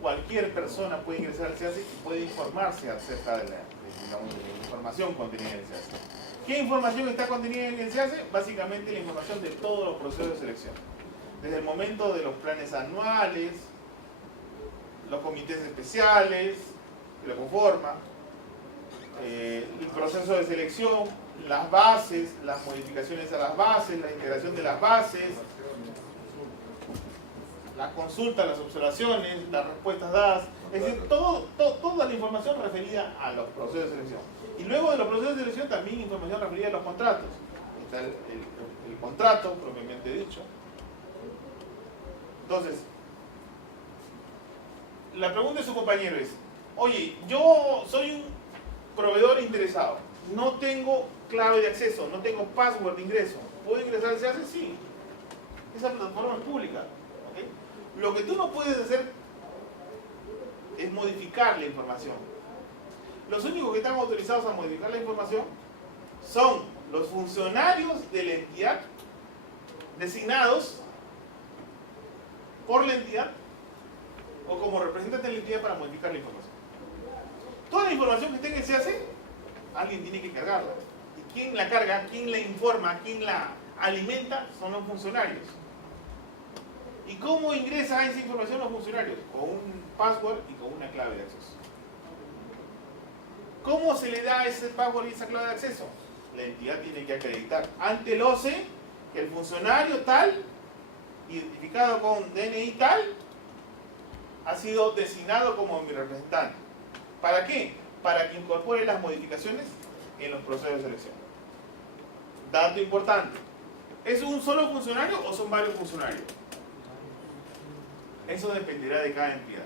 Cualquier persona puede ingresar al SEACE y puede informarse acerca de la información contenida en el SEACE. ¿Qué información está contenida en el SEACE? Básicamente la información de todos los procesos de selección. Desde el momento de los planes anuales, los comités especiales que lo conforman, el proceso de selección, las bases, las modificaciones a las bases, la integración de las bases, la consulta, las observaciones, las respuestas dadas, es decir, toda la información referida a los procesos de selección. Y luego de los procesos de selección también información referida a los contratos. Está el contrato, propiamente dicho. Entonces, la pregunta de su compañero es, oye, yo soy un proveedor interesado, no tengo clave de acceso, no tengo password de ingreso, ¿puedo ingresar al SEACE? Sí. Esa plataforma es pública. ¿Okay? Lo que tú no puedes hacer es modificar la información. Los únicos que están autorizados a modificar la información son los funcionarios de la entidad designados por la entidad o como representantes de la entidad para modificar la información. Toda la información que esté en el SEACE, alguien tiene que cargarla. Y quien la carga, quien la informa, quien la alimenta, son los funcionarios. ¿Y cómo ingresa esa información los funcionarios? Con un password y con una clave de acceso. ¿Cómo se le da ese password y esa clave de acceso? La entidad tiene que acreditar ante el OCE que el funcionario tal, identificado con DNI tal, ha sido designado como mi representante. ¿Para qué? Para que incorpore las modificaciones en los procesos de selección. Dato importante. ¿Es un solo funcionario o son varios funcionarios? Eso dependerá de cada entidad.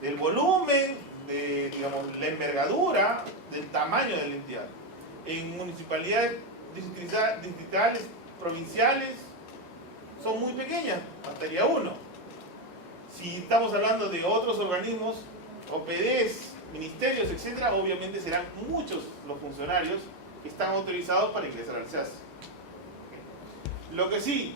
Del volumen, de, digamos, la envergadura, del tamaño de la entidad. En municipalidades distritales, provinciales, son muy pequeñas, bastaría uno. Si estamos hablando de otros organismos, OPDs, ministerios, etcétera, obviamente serán muchos los funcionarios que están autorizados para ingresar al SEAS. Lo que sí,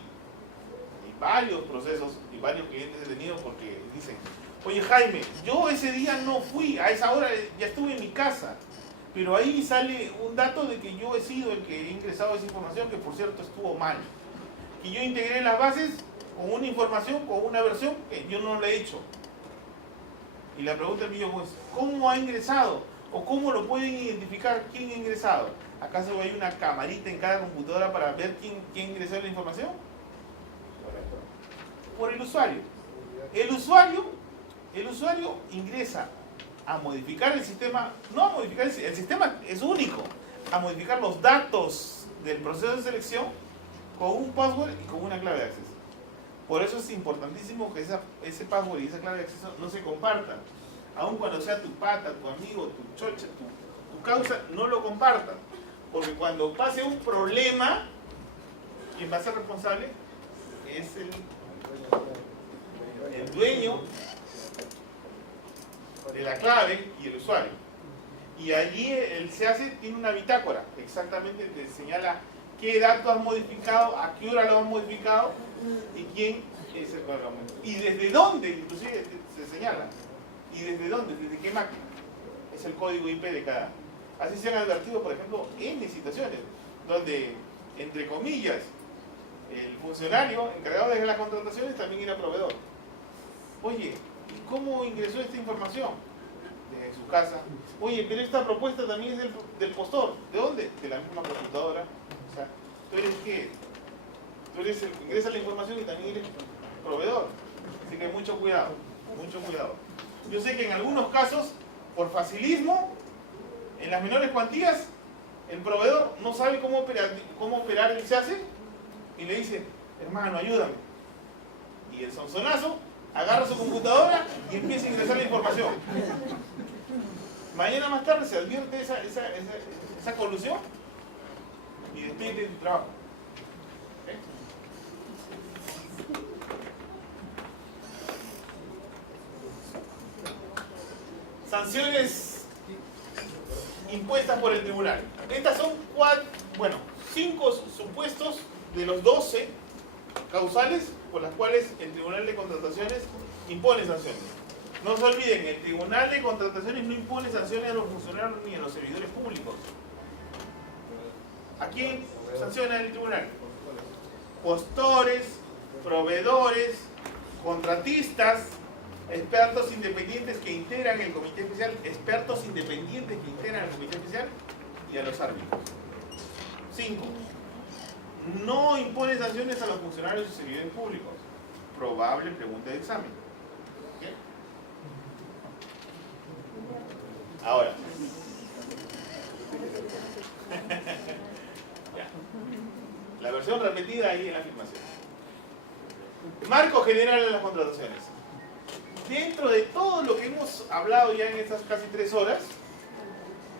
hay varios procesos y varios clientes he tenido porque dicen: oye Jaime, yo ese día no fui, a esa hora ya estuve en mi casa, pero ahí sale un dato de que yo he sido el que he ingresado esa información, que por cierto estuvo mal. Y yo integré las bases con una información, con una versión que yo no la he hecho. Y la pregunta del millón es: ¿cómo ha ingresado? ¿O cómo lo pueden identificar quién ha ingresado? ¿Acaso hay una camarita en cada computadora para ver quién ingresó la información? Por el usuario. El usuario ingresa a modificar el sistema, no a modificar el sistema es único, a modificar los datos del proceso de selección con un password y con una clave de acceso. Por eso es importantísimo que ese password y esa clave de acceso no se compartan. Aun cuando sea tu pata, tu amigo, tu chocha, tu causa, no lo compartan. Porque cuando pase un problema, quien va a ser responsable es el dueño de la clave y el usuario. Y allí el SEACE tiene una bitácora, exactamente te señala qué datos has modificado, a qué hora lo has modificado y quién es el pagamento. Y desde dónde, inclusive se señala. Y desde dónde, desde qué máquina. Es el código IP de cada. Así se han advertido, por ejemplo, en situaciones donde, entre comillas, el funcionario encargado de las contrataciones también era proveedor. Oye, ¿y cómo ingresó esta información? Desde su casa. Oye, pero esta propuesta también es del postor. ¿De dónde? De la misma computadora. O sea, ¿tú eres qué? Tú eres el que ingresa la información y también eres proveedor. Así que mucho cuidado, mucho cuidado. Yo sé que en algunos casos, por facilismo, en las menores cuantías, el proveedor no sabe cómo operar el SEACE y le dice: hermano, ayúdame. Y el sonzonazo agarra su computadora y empieza a ingresar la información. Mañana más tarde se advierte esa colusión y despide de tu trabajo. ¿Okay? Sanciones impuestas por el tribunal. Estas son 5 supuestos de los 12 causales por las cuales el Tribunal de Contrataciones impone sanciones. No se olviden, el Tribunal de Contrataciones no impone sanciones a los funcionarios ni a los servidores públicos. ¿A quién sanciona el tribunal? Postores, proveedores, contratistas, expertos independientes que integran el comité especial, y a los árbitros. 5. No impone sanciones a los funcionarios y servidores públicos. Probable pregunta de examen. ¿Okay? Ahora. Ya. La versión repetida ahí en la afirmación. Marco general de las contrataciones. Dentro de todo lo que hemos hablado ya en estas casi 3 horas,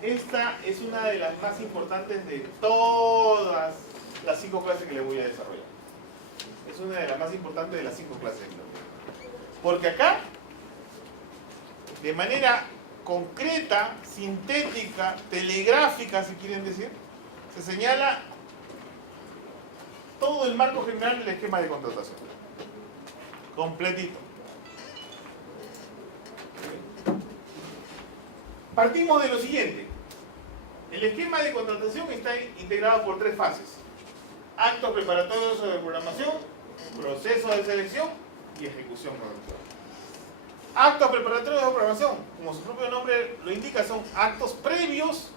esta es una de las más importantes de todas las 5 clases que les voy a desarrollar. Es una de las más importantes de las 5 clases. Porque acá, de manera concreta, sintética, telegráfica, si quieren decir, se señala todo el marco general del esquema de contratación. Completito. Partimos de lo siguiente. El esquema de contratación está integrado por 3 fases: actos preparatorios de programación, proceso de selección y ejecución productiva. Actos preparatorios de programación, como su propio nombre lo indica, son actos previos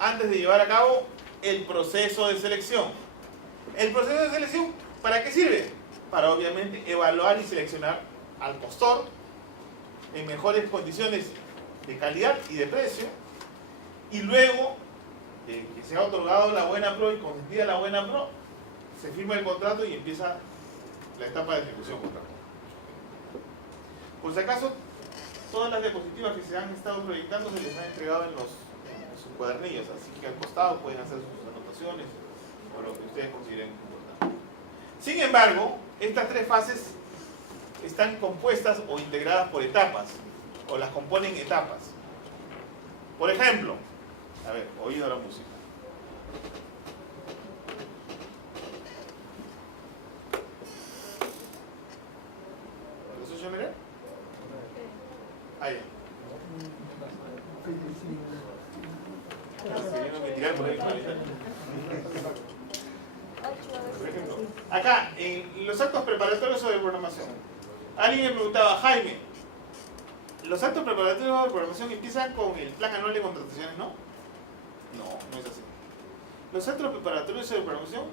antes de llevar a cabo el proceso de selección. ¿El proceso de selección para qué sirve? Para obviamente evaluar y seleccionar al postor en mejores condiciones de calidad y de precio, y luego de que que se ha otorgado la buena pro y consentida la buena pro, se firma el contrato y empieza la etapa de ejecución contractual. Por si acaso, todas las diapositivas que se han estado proyectando se les han entregado en sus cuadernillos, así que al costado pueden hacer sus anotaciones o lo que ustedes consideren importante. Sin embargo, estas tres fases están compuestas o integradas por etapas, o las componen etapas. Por ejemplo, a ver, oído la música. ¿Lo escucho, mira? Ahí. Por ejemplo, acá, en los actos preparatorios sobre programación, alguien me preguntaba, Jaime, ¿los actos preparatorios sobre programación empiezan con el plan anual de contrataciones, no? No, no es así. Los actos preparatorios sobre programación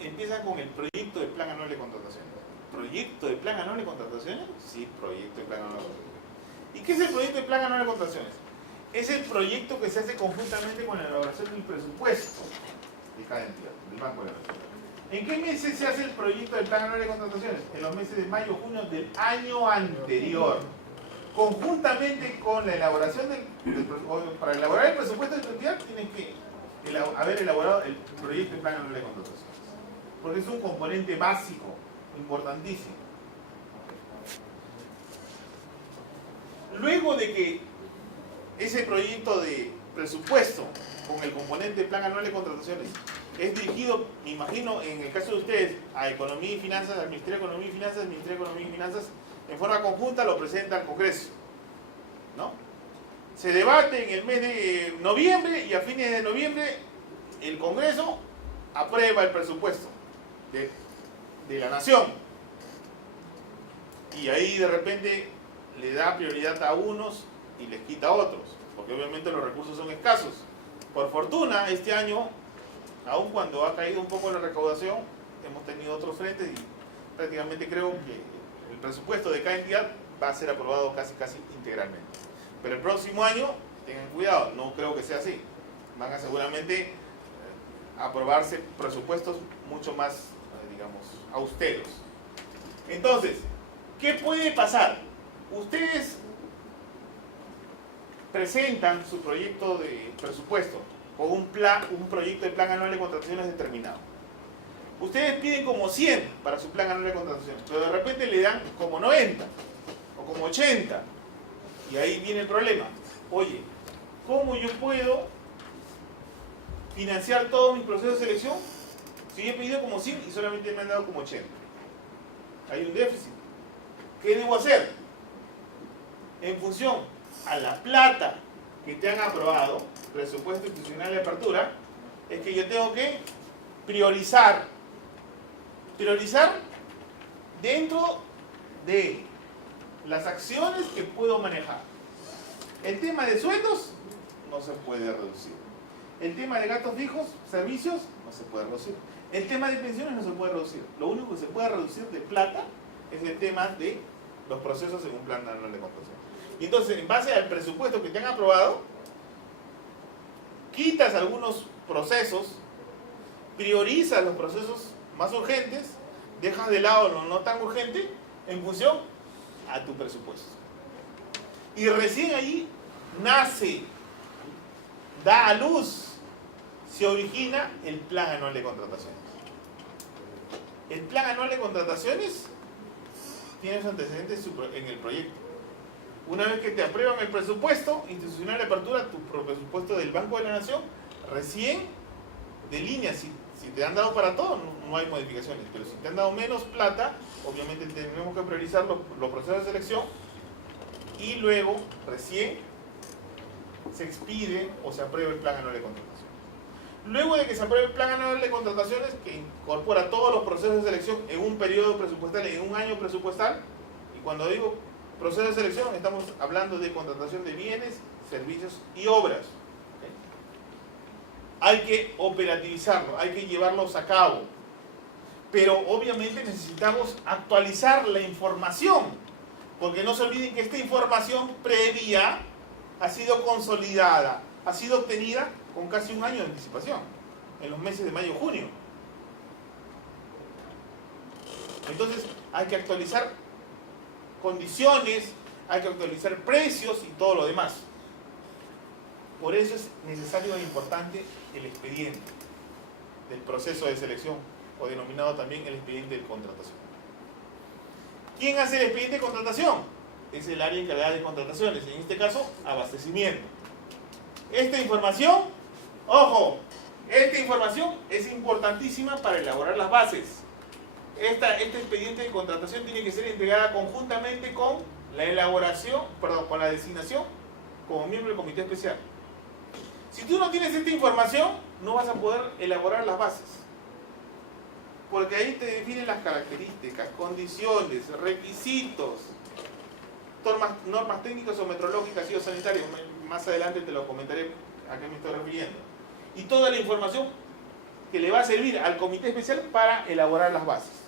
empiezan con el proyecto de plan anual de contrataciones. ¿Proyecto de plan anual de contrataciones? Sí, proyecto de plan anual de contrataciones. ¿Y qué es el proyecto de plan anual de contrataciones? Es el proyecto que se hace conjuntamente con la elaboración del presupuesto de cada entidad, del Banco de la Nación. ¿En qué meses se hace el proyecto del plan anual de contrataciones? En los meses de mayo o junio del año anterior. Conjuntamente con la elaboración para elaborar el presupuesto de tu entidad, tienes que haber elaborado el proyecto de plan anual de contrataciones. Porque es un componente básico, importantísimo. Luego de que ese proyecto de presupuesto con el componente plan anual de contrataciones es dirigido, me imagino, en el caso de ustedes, a Economía y Finanzas, al Ministerio de Economía y Finanzas, el Ministerio de Economía y Finanzas, en forma conjunta lo presenta al Congreso, ¿no? Se debate en el mes de noviembre y a fines de noviembre el Congreso aprueba el presupuesto de la Nación. Y ahí de repente le da prioridad a unos y les quita a otros, porque obviamente los recursos son escasos. Por fortuna, este año, aun cuando ha caído un poco la recaudación, hemos tenido otros frentes y prácticamente creo que el presupuesto de cada entidad va a ser aprobado casi integralmente. Pero el próximo año, tengan cuidado, no creo que sea así. Van a seguramente aprobarse presupuestos mucho más, digamos, austeros. Entonces, ¿qué puede pasar? Ustedes presentan su proyecto de presupuesto con un proyecto de plan anual de contrataciones determinado. Ustedes piden como 100 para su plan anual de contrataciones, pero de repente le dan como 90 o como 80. Y ahí viene el problema. Oye, ¿cómo yo puedo financiar todos mis procesos de selección si yo he pedido como 100 y solamente me han dado como 80? Hay un déficit. ¿Qué debo hacer? En función a la plata que te han aprobado, presupuesto institucional de apertura, es que yo tengo que priorizar dentro de las acciones que puedo manejar. El tema de sueldos no se puede reducir. El tema de gastos fijos, servicios, no se puede reducir. El tema de pensiones no se puede reducir. Lo único que se puede reducir de plata es el tema de los procesos en un plan anual de contratación. Y entonces, en base al presupuesto que te han aprobado, quitas algunos procesos, priorizas los procesos más urgentes, dejas de lado lo no tan urgente en función a tu presupuesto. Y recién ahí nace, da a luz, se origina el plan anual de contrataciones. El plan anual de contrataciones tiene sus antecedentes en el proyecto. Una vez que te aprueban el presupuesto institucional de apertura, tu presupuesto del Banco de la Nación, recién de línea, si te han dado para todo, no hay modificaciones, pero si te han dado menos plata, obviamente tenemos que priorizar los procesos de selección y luego recién se expide o se aprueba el plan anual de contratación. Luego de que se apruebe el plan anual de contrataciones, que incorpora todos los procesos de selección en un periodo presupuestal, en un año presupuestal, y cuando digo proceso de selección, estamos hablando de contratación de bienes, servicios y obras. ¿Okay? Hay que operativizarlo, hay que llevarlos a cabo. Pero obviamente necesitamos actualizar la información, porque no se olviden que esta información previa ha sido consolidada, ha sido obtenida con casi un año de anticipación, en los meses de mayo y junio. Entonces hay que actualizar condiciones, hay que actualizar precios y todo lo demás. Por eso es necesario e importante el expediente del proceso de selección, o denominado también el expediente de contratación. ¿Quién hace el expediente de contratación? Es el área encargada de contrataciones, en este caso, abastecimiento. Esta información, ojo, esta información es importantísima para elaborar las bases. Este expediente de contratación tiene que ser entregada conjuntamente con la elaboración, con la designación como miembro del comité especial. Si tú no tienes esta información, no vas a poder elaborar las bases. Porque ahí te definen las características, condiciones, requisitos, normas técnicas o metrológicas y o sanitarias. Más adelante te lo comentaré a qué me estoy refiriendo. Y toda la información que le va a servir al comité especial para elaborar las bases.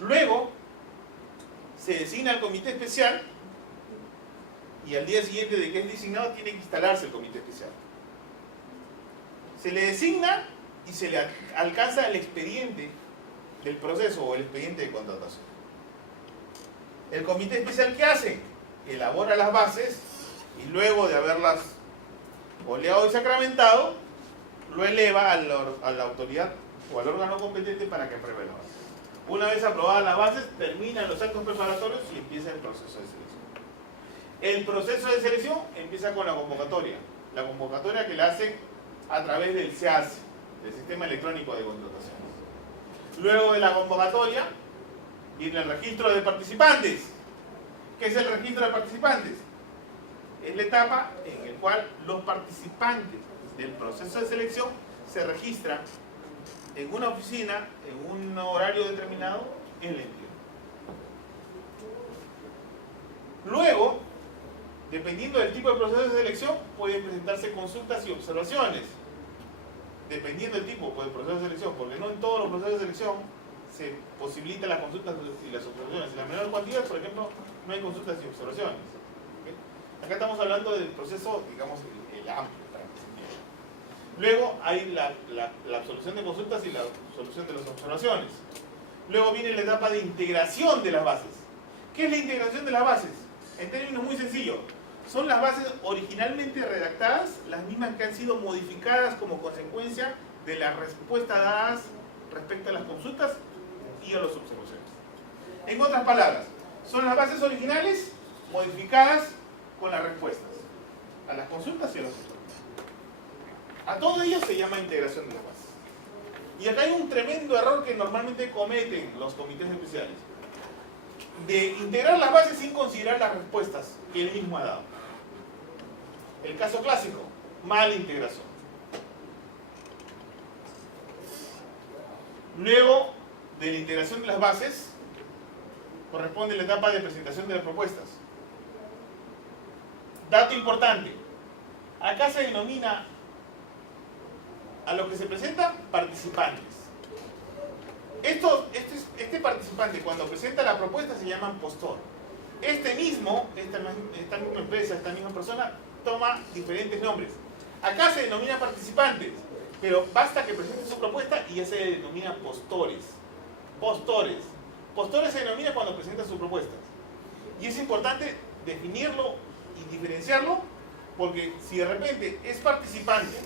Luego, se designa el comité especial y al día siguiente de que es designado tiene que instalarse el comité especial. Se le designa y se le alcanza el expediente del proceso o el expediente de contratación. El comité especial, ¿qué hace? Elabora las bases y luego de haberlas oleado y sacramentado, lo eleva a la autoridad o al órgano competente para que apruebe la base. Una vez aprobadas las bases, terminan los actos preparatorios y empieza el proceso de selección. El proceso de selección empieza con la convocatoria. La convocatoria que la hacen a través del SEACE, del Sistema Electrónico de Contrataciones. Luego de la convocatoria viene el registro de participantes. ¿Qué es el registro de participantes? Es la etapa en la cual los participantes del proceso de selección se registran en una oficina, en un horario determinado, en la entidad. Luego, dependiendo del tipo de proceso de selección, pueden presentarse consultas y observaciones. Dependiendo del tipo de proceso de selección, porque no en todos los procesos de selección se posibilitan las consultas y las observaciones. En la menor cuantía, por ejemplo, no hay consultas y observaciones. ¿Okay? Acá estamos hablando del proceso, digamos, el amplio. Luego hay la absolución de consultas y la solución de las observaciones. Luego viene la etapa de integración de las bases. ¿Qué es la integración de las bases? En términos muy sencillos, son las bases originalmente redactadas, las mismas que han sido modificadas como consecuencia de las respuestas dadas respecto a las consultas y a las observaciones. En otras palabras, son las bases originales modificadas con las respuestas a las consultas y a las observaciones. A todo ello se llama integración de las bases. Y acá hay un tremendo error que normalmente cometen los comités especiales, de integrar las bases sin considerar las respuestas que él mismo ha dado. El caso clásico, mala integración. Luego de la integración de las bases, corresponde la etapa de presentación de las propuestas. Dato importante, acá se denomina a lo que se presenta participantes. Este participante, cuando presenta la propuesta, se llama postor. Esta misma empresa, esta misma persona, toma diferentes nombres. Acá se denomina participantes, pero basta que presente su propuesta y ya se denomina postores. Postores se denomina cuando presenta sus propuestas. Y es importante definirlo y diferenciarlo, porque si de repente es participante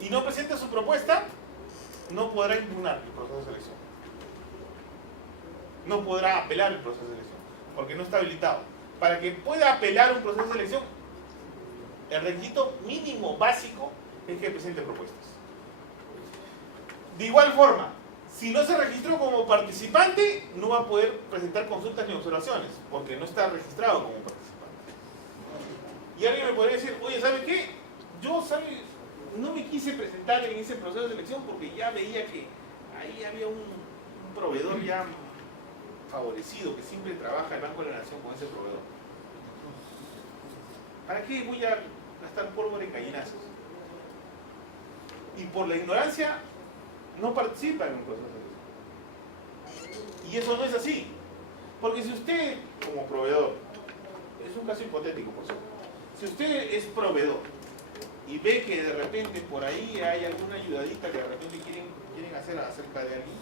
y no presenta su propuesta, no podrá impugnar el proceso de selección. No podrá apelar el proceso de selección, porque no está habilitado. Para que pueda apelar un proceso de selección, el requisito mínimo básico es que presente propuestas. De igual forma, si no se registró como participante, no va a poder presentar consultas ni observaciones, porque no está registrado como participante. Y alguien me podría decir, oye, ¿sabe qué? Yo, no me quise presentar en ese proceso de selección porque ya veía que ahí había un proveedor ya favorecido, que siempre trabaja el Banco de la Nación con ese proveedor. ¿Para qué voy a gastar pólvora en gallinazos? Y por la ignorancia no participa en un proceso de selección. Y eso no es así. Porque si usted, como proveedor, es un caso hipotético, por cierto, Si usted es proveedor y ve que de repente por ahí hay alguna ayudadita que de repente quieren hacer acerca de alguien,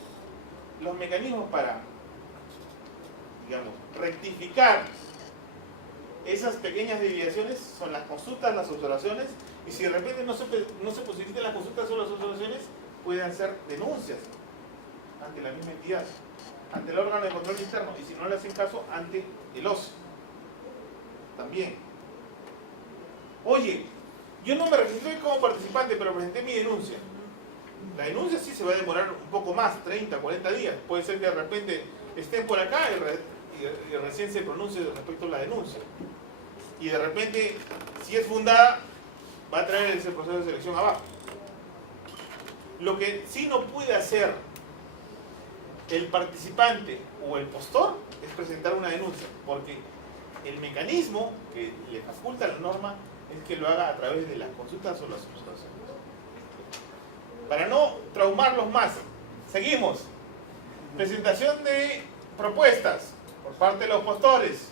los mecanismos para, digamos, rectificar esas pequeñas desviaciones son las consultas, las observaciones, y si de repente no se posibilitan las consultas o las observaciones, pueden hacer denuncias ante la misma entidad, ante el órgano de control interno, y si no le hacen caso, ante el OSI. También. Oye, yo no me registré como participante, pero presenté mi denuncia. La denuncia sí se va a demorar un poco más, 30, 40 días. Puede ser que de repente estén por acá y recién se pronuncie respecto a la denuncia. Y de repente, si es fundada, va a traer ese proceso de selección abajo. Lo que sí no puede hacer el participante o el postor es presentar una denuncia, porque el mecanismo que le faculta la norma es que lo haga a través de las consultas o las observaciones. Para no traumarlos más, seguimos. Presentación de propuestas por parte de los postores.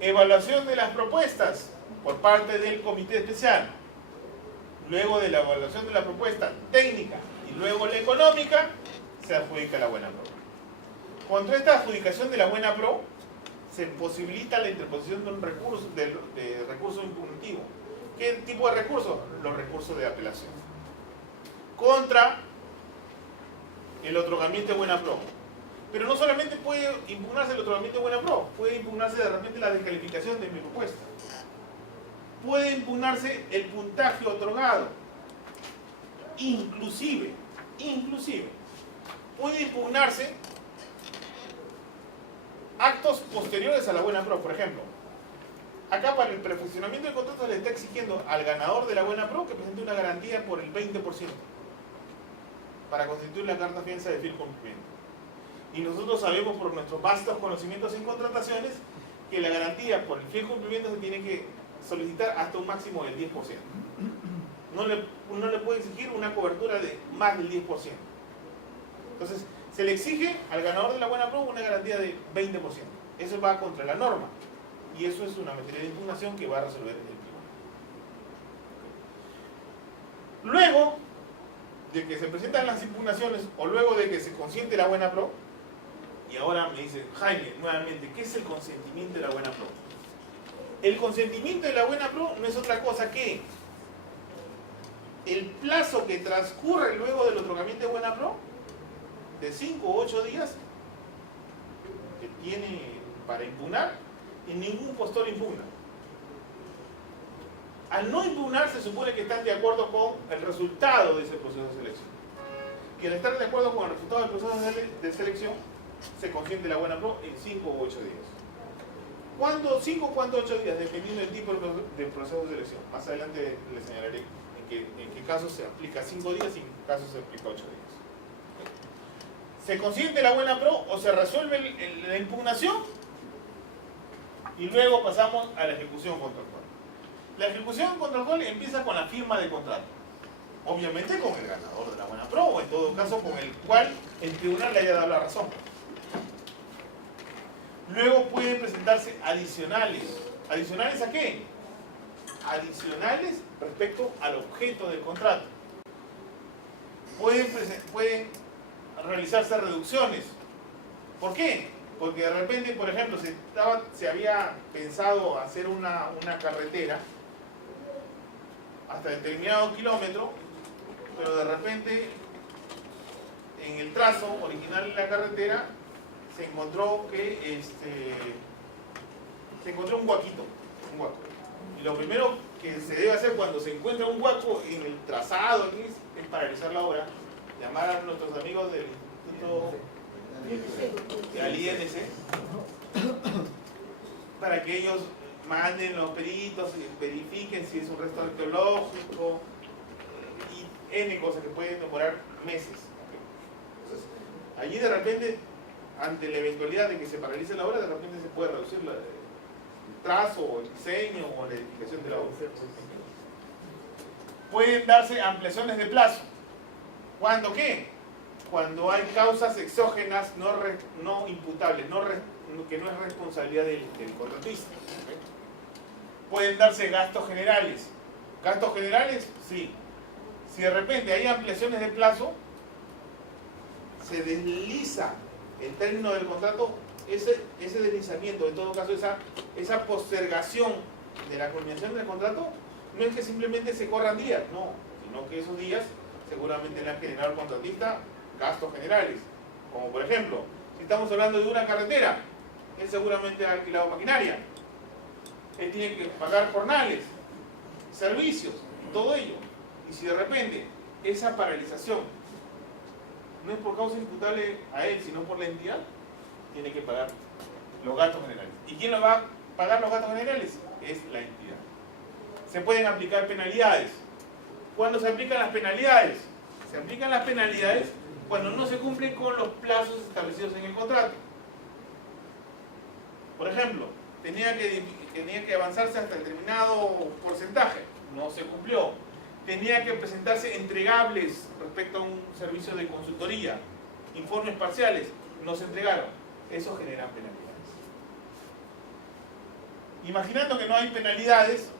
Evaluación de las propuestas por parte del comité especial. Luego de la evaluación de la propuesta técnica y luego la económica, se adjudica la buena pro. Contra esta adjudicación de la buena pro, se posibilita la interposición de un recurso, de recurso impugnativo. ¿Qué tipo de recurso? Los recursos de apelación. Contra el otorgamiento de buena pro. Pero no solamente puede impugnarse el otorgamiento de buena pro, puede impugnarse de repente la descalificación de mi propuesta. Puede impugnarse el puntaje otorgado. Inclusive, puede impugnarse actos posteriores a la buena pro. Por ejemplo, acá para el perfeccionamiento del contrato le está exigiendo al ganador de la buena pro que presente una garantía por el 20% para constituir la carta fianza de fiel cumplimiento. Y nosotros sabemos por nuestros vastos conocimientos en contrataciones que la garantía por el fiel cumplimiento se tiene que solicitar hasta un máximo del 10%. No le puede exigir una cobertura de más del 10%. Entonces, se le exige al ganador de la buena pro una garantía de 20%. Eso va contra la norma. Y eso es una materia de impugnación que va a resolver el tribunal. Luego de que se presentan las impugnaciones o luego de que se consiente la buena pro, y ahora me dice Jaime nuevamente, ¿qué es el consentimiento de la buena pro? El consentimiento de la buena pro no es otra cosa que el plazo que transcurre luego del otorgamiento de buena pro, de 5 o 8 días, que tiene para impugnar, y ningún postor impugna. Al no impugnar se supone que están de acuerdo con el resultado de ese proceso de selección. Y al estar de acuerdo con el resultado del proceso de selección, se consiente la buena pro en 5 u 8 días. ¿Cuándo 5 o cuándo 8 días? Dependiendo del tipo de proceso de selección. Más adelante le señalaré en qué casos se aplica 5 días y en qué casos se aplica 8 días. Se consiente la buena pro o se resuelve la impugnación y luego pasamos a la ejecución contractual. La ejecución contractual empieza con la firma de contrato. Obviamente con el ganador de la buena pro o en todo caso con el cual el tribunal le haya dado la razón. Luego pueden presentarse adicionales. ¿Adicionales a qué? Adicionales respecto al objeto del contrato. Pueden realizarse reducciones. ¿Por qué? Porque de repente, por ejemplo, se había pensado hacer una carretera hasta determinado kilómetro, pero de repente en el trazo original de la carretera se encontró que se encontró un huaquito, un huaco. Y lo primero que se debe hacer cuando se encuentra un huaco en el trazado aquí es paralizar la obra, llamar a nuestros amigos del Instituto al INC para que ellos manden los peritos y verifiquen si es un resto arqueológico y N cosas que pueden demorar meses. Entonces, allí de repente, ante la eventualidad de que se paralice la obra, de repente se puede reducir el trazo o el diseño o la edificación de la obra. Pueden darse ampliaciones de plazo. ¿Cuándo qué? Cuando hay causas exógenas no imputables, que no es responsabilidad del contratista. Pueden darse gastos generales. ¿Gastos generales? Sí. Si de repente hay ampliaciones de plazo, se desliza el término del contrato, ese deslizamiento, en todo caso esa postergación de la culminación del contrato, no es que simplemente se corran días, no, sino que esos días seguramente le han generado al contratista gastos generales. Como por ejemplo, si estamos hablando de una carretera, él seguramente ha alquilado maquinaria, él tiene que pagar jornales, servicios, todo ello. Y si de repente esa paralización no es por causa imputable a él, sino por la entidad, tiene que pagar los gastos generales. ¿Y quién lo va a pagar los gastos generales? Es la entidad. Se pueden aplicar penalidades. ¿Cuándo se aplican las penalidades? Se aplican las penalidades cuando no se cumplen con los plazos establecidos en el contrato. Por ejemplo, tenía que avanzarse hasta determinado porcentaje, no se cumplió. Tenía que presentarse entregables respecto a un servicio de consultoría, informes parciales, no se entregaron. Eso genera penalidades. Imaginando que no hay penalidades,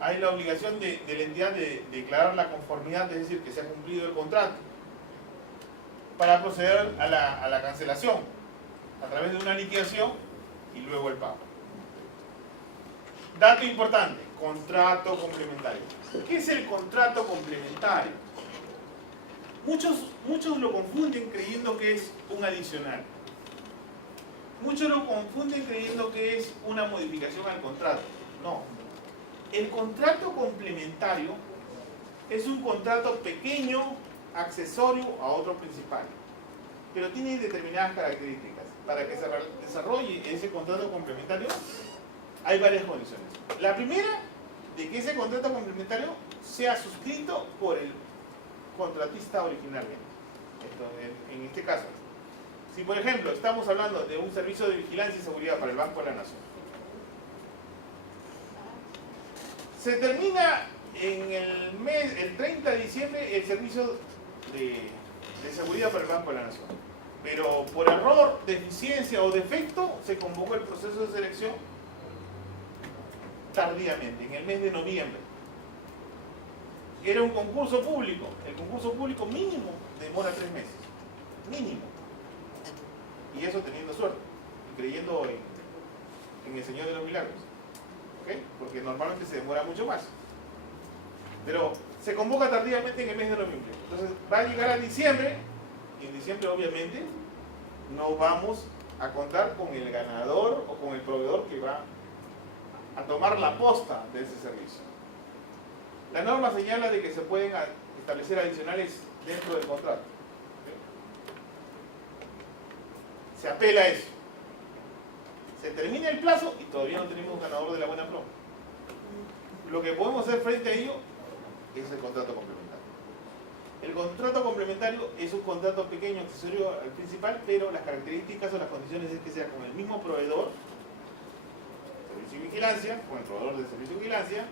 hay la obligación de la entidad de declarar la conformidad, es decir, que se ha cumplido el contrato, para proceder a la cancelación a través de una liquidación y luego el pago. Dato importante, contrato complementario. ¿Qué es el contrato complementario? Muchos lo confunden creyendo que es un adicional. Muchos lo confunden creyendo que es una modificación al contrato. No. El contrato complementario es un contrato pequeño, accesorio a otro principal, pero tiene determinadas características. Para que se desarrolle ese contrato complementario hay varias condiciones. La primera, de que ese contrato complementario sea suscrito por el contratista originalmente. En este caso, si por ejemplo estamos hablando de un servicio de vigilancia y seguridad para el Banco de la Nación, se termina en el 30 de diciembre el servicio de seguridad para el Banco de la Nación, pero por error, deficiencia o defecto se convocó el proceso de selección tardíamente, en el mes de noviembre. Era un concurso público. El concurso público mínimo demora 3 meses. Mínimo. Y eso teniendo suerte. Y creyendo en el Señor de los Milagros. ¿Ok? Porque normalmente se demora mucho más. Pero se convoca tardíamente en el mes de noviembre. Entonces va a llegar a diciembre. Y en diciembre obviamente no vamos a contar con el ganador o con el proveedor que va a tomar la posta de ese servicio. La norma señala de que se pueden establecer adicionales dentro del contrato. Se apela a eso. Se termina el plazo y todavía no tenemos ganador de la buena promo. Lo que podemos hacer frente a ello es el contrato complementario. El contrato complementario es un contrato pequeño, accesorio al principal, pero las características o las condiciones es que sea con el mismo proveedor, servicio de vigilancia, con el proveedor de servicio de vigilancia,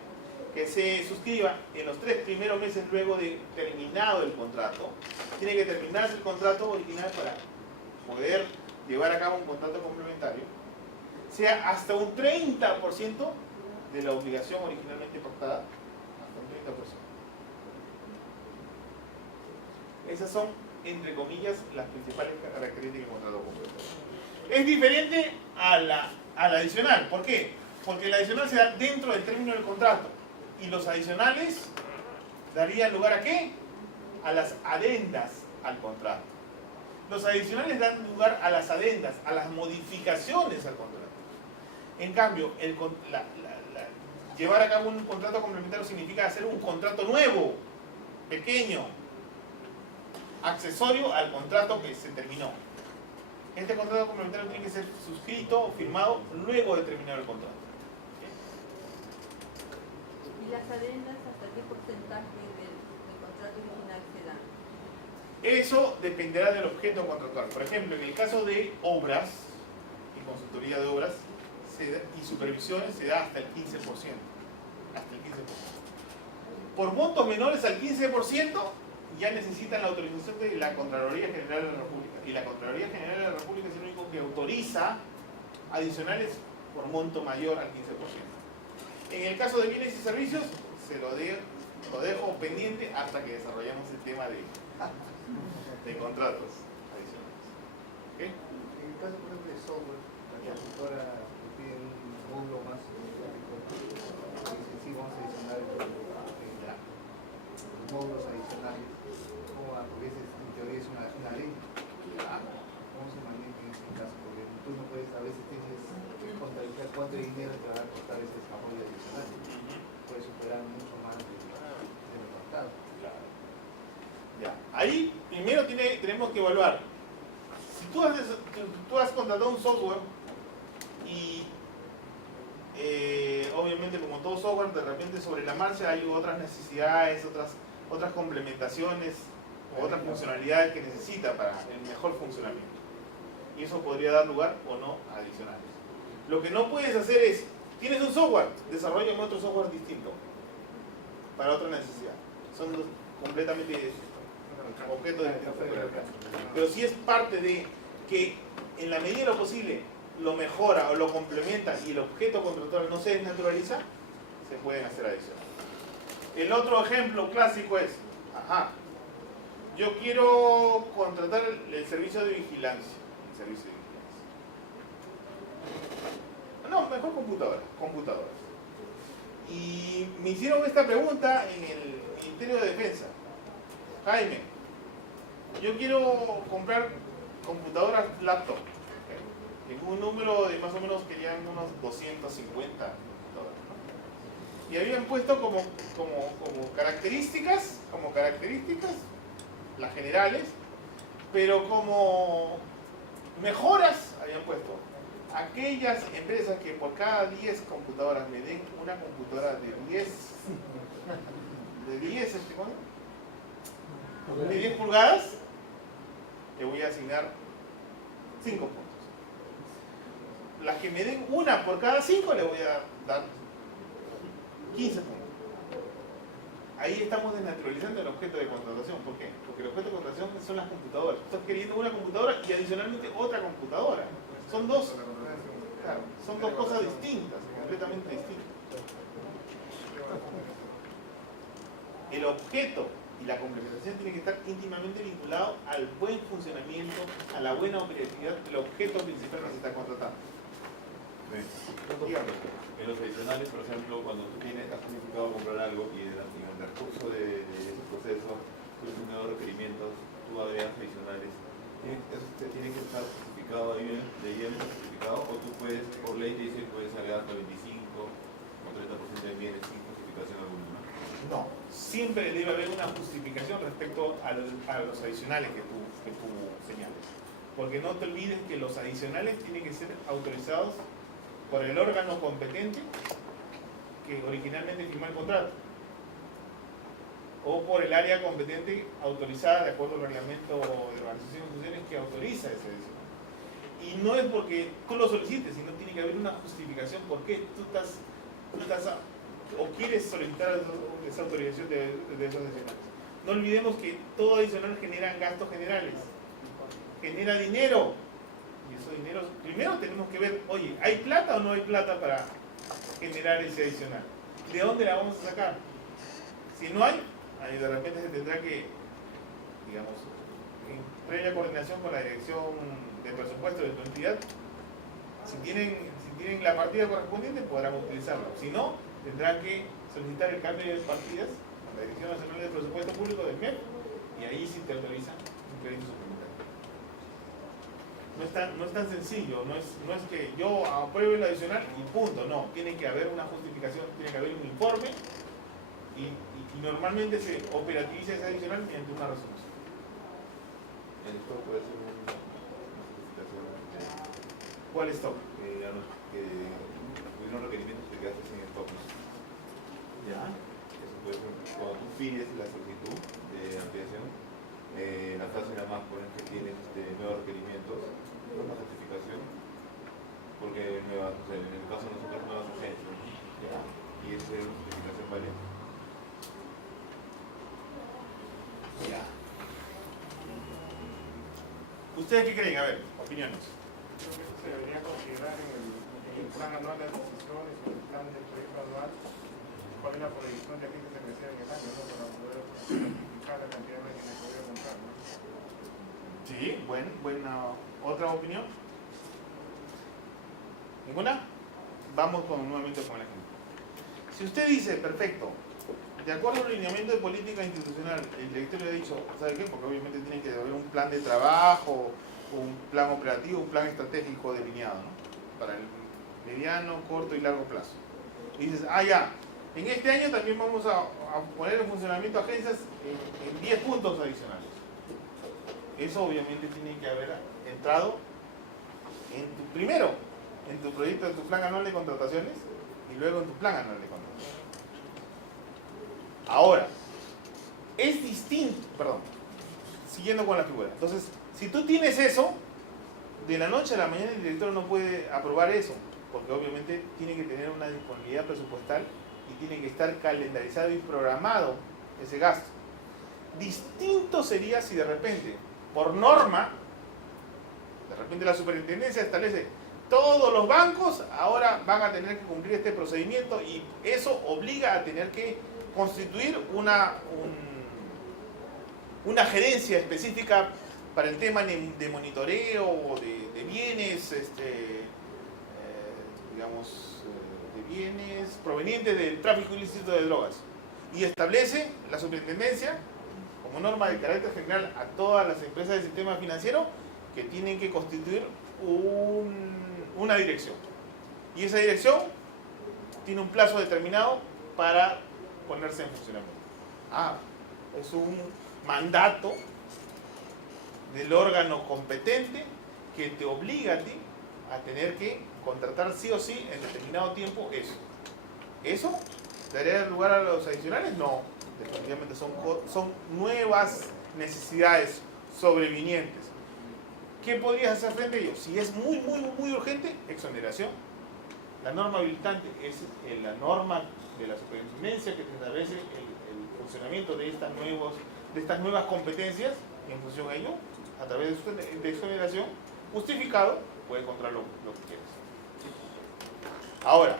que se suscriba en los 3 primeros meses luego de terminado el contrato. Tiene que terminarse el contrato original para poder llevar a cabo un contrato complementario. Sea hasta un 30% de la obligación originalmente pactada. Hasta un 30%. Esas son, entre comillas, las principales características del contrato complementario. Es diferente a la adicional. ¿Por qué? Porque la adicional se da dentro del término del contrato. Y los adicionales darían lugar ¿a qué? A las adendas al contrato. Los adicionales dan lugar a las adendas, a las modificaciones al contrato. En cambio, llevar a cabo un contrato complementario significa hacer un contrato nuevo, pequeño, accesorio al contrato que se terminó. Este contrato complementario tiene que ser suscrito o firmado luego de terminar el contrato. ¿Y las adendas hasta qué porcentaje del contrato original se dan? Eso dependerá del objeto contractual. Por ejemplo, en el caso de obras y consultoría de obras y supervisiones se da hasta el 15%. Hasta el 15%. Por montos menores al 15% ya necesitan la autorización de la Contraloría General de la República. Y la Contraloría General de la República es el único que autoriza adicionales por monto mayor al 15%. En el caso de bienes y servicios, lo dejo pendiente hasta que desarrollemos el tema de contratos adicionales. ¿Ok? En el caso, por ejemplo, de software, la consultora te pide un módulo más específico, dice, sí, vamos a adicionar los módulos adicionales, como porque en teoría es una ley. ¿Cómo se maneja en este caso? Porque tú no puedes, a veces tienes que contabilizar cuánto dinero te va a costar ese desarrollo adicional. Puede superar mucho más de lo pactado. Ya. Ahí primero tenemos que evaluar. Si tú has contratado un software y obviamente como todo software, de repente sobre la marcha hay otras necesidades, otras complementaciones o otras funcionalidades que necesita para el mejor funcionamiento. Y eso podría dar lugar o no a adicionales. Lo que no puedes hacer es, tienes un software, desarrolla otro software distinto para otra necesidad. Son dos completamente objetos distintos. Pero si es parte de que en la medida de lo posible lo mejora o lo complementa y el objeto contractual no se desnaturaliza, se pueden hacer adicionales. El otro ejemplo clásico es, yo quiero contratar el servicio de vigilancia. No, mejor computadoras. Y me hicieron esta pregunta en el Ministerio de Defensa. Jaime, yo quiero comprar computadoras laptop. En un número de más o menos, querían unos 250 computadoras, ¿no? Y habían puesto como características, las generales, pero como mejoras habían puesto aquellas empresas que por cada 10 computadoras me den una computadora de 10 pulgadas, le voy a asignar 5 puntos. Las que me den una por cada 5 le voy a dar 15 puntos. Ahí estamos desnaturalizando el objeto de contratación. ¿Por qué? Porque el objeto de contratación son las computadoras. Estás queriendo una computadora y adicionalmente otra computadora. Son dos cosas distintas, completamente distintas. El objeto y la complementación tienen que estar íntimamente vinculados al buen funcionamiento, a la buena operatividad del objeto principal que se está contratando. Dígame. En los adicionales, por ejemplo, cuando tú has planificado comprar algo y en el recurso de ese proceso, tú tienes nuevos requerimientos, tú agregas adicionales, ¿eso tiene que estar justificado ahí, leyendo justificado, o tú puedes, por ley te dice, puedes agregar hasta 25 o 30% de bienes sin justificación alguna? No, siempre debe haber una justificación respecto a los adicionales que tú señales. Porque no te olvides que los adicionales tienen que ser autorizados por el órgano competente que originalmente firmó el contrato, o por el área competente autorizada de acuerdo al reglamento de organización de funciones que autoriza ese adicional. Y no es porque tú lo solicites, sino tiene que haber una justificación por qué tú estás o quieres solicitar esa autorización de esos adicionales. No olvidemos que todo adicional genera gastos generales, genera dinero. Y esos dineros, primero tenemos que ver, oye, ¿hay plata o no hay plata para generar ese adicional? ¿De dónde la vamos a sacar? Si no hay, ahí de repente se tendrá que, digamos, en previa coordinación con la dirección de presupuesto de tu entidad, si tienen la partida correspondiente podrán utilizarlo. Si no, tendrán que solicitar el cambio de partidas a la Dirección Nacional de Presupuesto Público del MEP y ahí sí te autorizan un crédito suplementario. No es tan sencillo, no es que yo apruebe el adicional y punto, no, tiene que haber una justificación, tiene que haber un informe y normalmente se operativiza ese adicional mediante una resolución. El stock puede ser una justificación. ¿Cuál stock? Que hubieron requerimientos que quedaste sin stock. Ya. Eso puede ser, cuando tú pides la solicitud de ampliación, la frase nada más ponen que tienes nuevos requerimientos, una justificación, porque en el caso de nosotros nuevas urgencias, y esa es una justificación válida. Ya. ¿Ustedes qué creen? A ver, opiniones. Creo que eso se debería considerar en el plan anual de adquisiciones. plan del proyecto anual, cuál es la proyección de agentes de crecer en el año, ¿no? Para poder justificar la cantidad de máquinas que voy a comprar, ¿no? Sí, buena. ¿Otra opinión? ¿Ninguna? Vamos nuevamente con el ejemplo. Si usted dice, perfecto, de acuerdo al lineamiento de política institucional, el directorio ha dicho, ¿sabe qué? Porque obviamente tiene que haber un plan de trabajo, un plan operativo, un plan estratégico delineado, ¿no? Para el mediano, corto y largo plazo. Y dices, ya, en este año también vamos a poner en funcionamiento agencias en 10 puntos adicionales. Eso obviamente tiene que haber entrado primero en tu proyecto, en tu plan anual de contrataciones y luego en tu plan anual de contrataciones. Ahora, es distinto, siguiendo con la figura. Entonces, si tú tienes eso, de la noche a la mañana el director no puede aprobar eso, porque obviamente tiene que tener una disponibilidad presupuestal y tiene que estar calendarizado y programado ese gasto. Distinto sería si de repente, por norma, de repente la superintendencia establece todos los bancos ahora van a tener que cumplir este procedimiento y eso obliga a tener que constituir una gerencia específica para el tema de monitoreo o de bienes, de bienes provenientes del tráfico ilícito de drogas. Y establece la superintendencia, como norma de carácter general a todas las empresas del sistema financiero, que tienen que constituir una dirección. Y esa dirección tiene un plazo determinado para ponerse en funcionamiento. Es un mandato del órgano competente que te obliga a ti a tener que contratar sí o sí en determinado tiempo eso. ¿Eso daría lugar a los adicionales? No, definitivamente son nuevas necesidades sobrevinientes. ¿Qué podrías hacer frente a ello? Si es muy urgente, exoneración. La norma habilitante es la norma de la superintendencia que te establece el funcionamiento de estas nuevas competencias y en función a ello, a través de exoneración, justificado, puedes controlar lo que quieras. Ahora,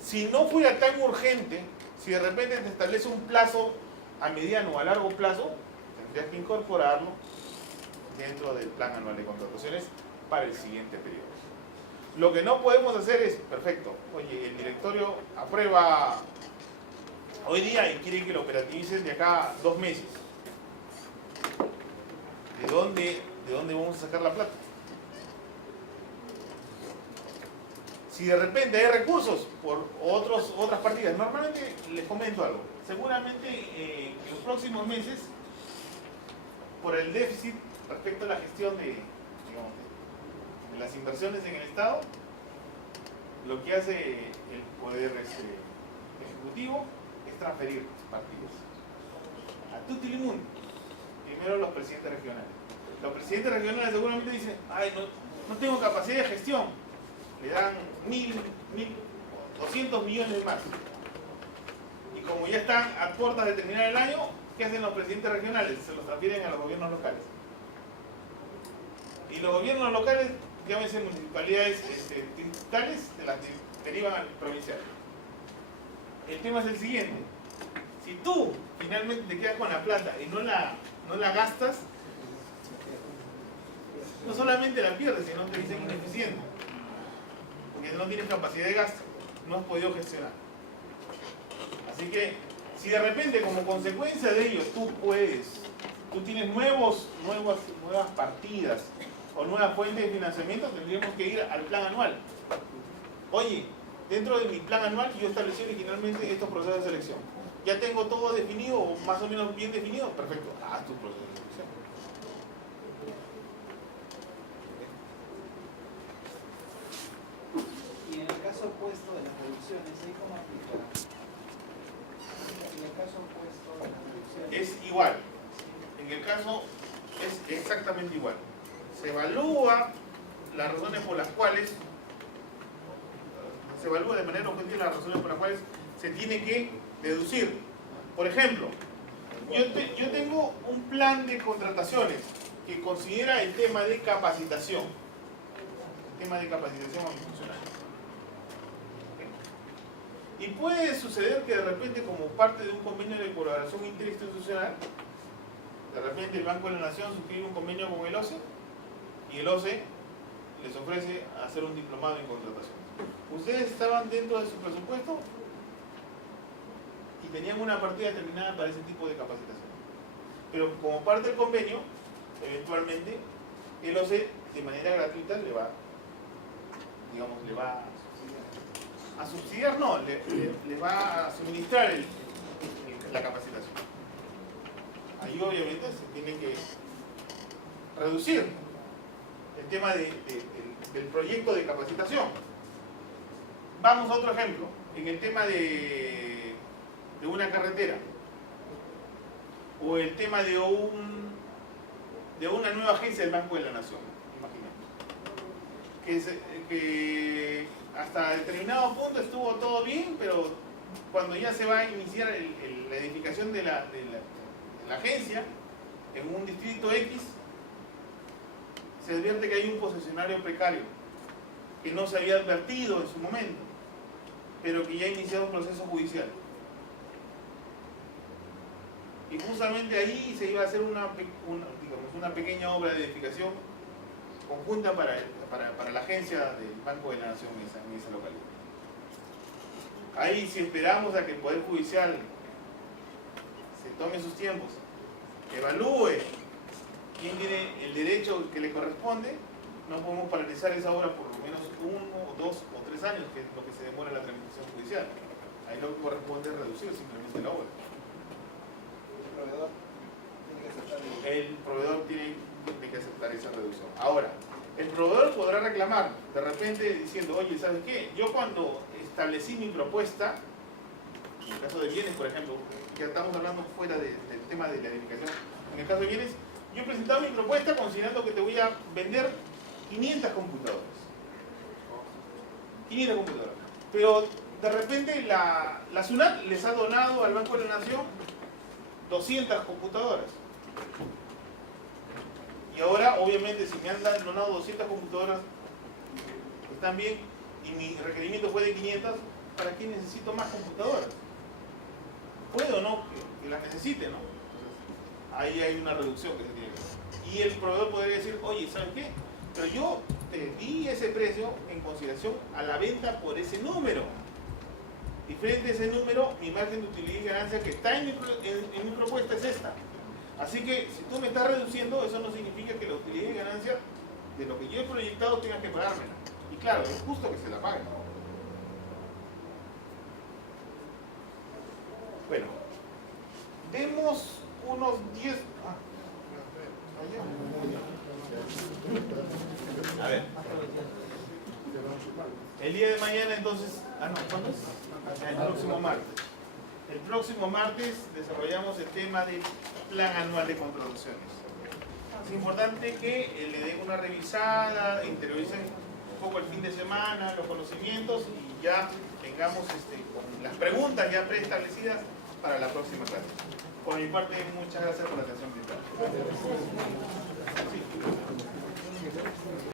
si no fuera tan urgente, si de repente te establece un plazo a mediano o a largo plazo, tendrías que incorporarlo dentro del plan anual de contrataciones para el siguiente periodo. Lo que no podemos hacer es, perfecto, oye, el directorio aprueba hoy día y quiere que lo operativicen de acá a 2 meses. ¿De dónde vamos a sacar la plata? Si de repente hay recursos por otras partidas, normalmente les comento algo. Seguramente en los próximos meses, por el déficit respecto a la gestión de las inversiones en el Estado, lo que hace el Poder Ejecutivo es transferir partidas a tutti-limundi. Primero los presidentes regionales. Los presidentes regionales seguramente dicen, no tengo capacidad de gestión. Le dan 200 millones más. Y como ya están a puertas de terminar el año, ¿qué hacen los presidentes regionales? Se los transfieren a los gobiernos locales. Y los gobiernos locales, llámense municipalidades distritales, se las derivan al provincial. El tema es el siguiente. Si tú finalmente te quedas con la plata y no la gastas, no solamente la pierdes, sino te dicen ineficiente. Porque no tienes capacidad de gasto, no has podido gestionar. Así que, si de repente como consecuencia de ello tú tienes nuevas partidas o nuevas fuentes de financiamiento, tendríamos que ir al plan anual. Oye, dentro de mi plan anual yo establecí originalmente estos procesos de selección. Ya tengo todo definido, o más o menos bien definido, perfecto, haz tu proceso de selección. Y en el caso opuesto de las reducciones, ¿ahí cómo aplica? En el caso opuesto de las reducciones. Es igual. En el caso es exactamente igual. Se evalúa las razones por las cuales se evalúa de manera objetiva las razones por las cuales se tiene que deducir. Por ejemplo, yo tengo un plan de contrataciones que considera el tema de capacitación. El tema de capacitación a mis funcionarios. Y puede suceder que de repente, como parte de un convenio de colaboración interinstitucional, de repente el Banco de la Nación suscribe un convenio con el OCE y el OCE les ofrece hacer un diplomado en contratación. Ustedes estaban dentro de su presupuesto y tenían una partida determinada para ese tipo de capacitación. Pero como parte del convenio, eventualmente, el OCE de manera gratuita le va a subsidiar, no, le va a suministrar la capacitación. Ahí obviamente se tiene que reducir el tema del proyecto de capacitación. Vamos a otro ejemplo, en el tema de una carretera o el tema de una nueva agencia del Banco de la Nación, imagínate, que hasta determinado punto estuvo todo bien, pero cuando ya se va a iniciar la edificación de la agencia en un distrito X, se advierte que hay un concesionario precario que no se había advertido en su momento, pero que ya ha iniciado un proceso judicial. Y justamente ahí se iba a hacer una pequeña obra de edificación conjunta para la agencia del Banco de la Nación en esa localidad. Ahí, si esperamos a que el Poder Judicial se tome sus tiempos, evalúe quién tiene el derecho que le corresponde, no podemos paralizar esa obra por lo menos 1, 2 o 3 años, que es lo que se demora la tramitación judicial. Ahí lo que corresponde es reducir simplemente la obra. El proveedor tiene que aceptar esa reducción. Ahora, el proveedor podrá reclamar de repente diciendo, oye, ¿sabes qué? Yo cuando establecí mi propuesta, en el caso de bienes, por ejemplo, que estamos hablando fuera del tema de la edificación, en el caso de bienes, yo he presentado mi propuesta considerando que te voy a vender 500 computadoras. 500 computadoras. Pero de repente la SUNAT les ha donado al Banco de la Nación 200 computadoras. Y ahora, obviamente, si me han donado 200 computadoras, están bien, y mi requerimiento fue de 500, ¿para qué necesito más computadoras? ¿Puedo o no que las necesite, no? Ahí hay una reducción que se tiene que hacer. Y el proveedor podría decir, oye, ¿sabes qué? Pero yo te di ese precio en consideración a la venta por ese número. Y frente a ese número, mi margen de utilidad y ganancia que está en mi propuesta es esta. Así que si tú me estás reduciendo, eso no significa que la utilidad y ganancia de lo que yo he proyectado tengas que pagármela. Y claro, es justo que se la paguen. Bueno, demos unos 10... A ver. El día de mañana entonces... ¿cuándo es? El próximo martes. El próximo martes desarrollamos el tema del plan anual de contrataciones. Es importante que le den una revisada, interioricen un poco el fin de semana, los conocimientos y ya tengamos con las preguntas ya preestablecidas para la próxima clase. Por mi parte, muchas gracias por la atención.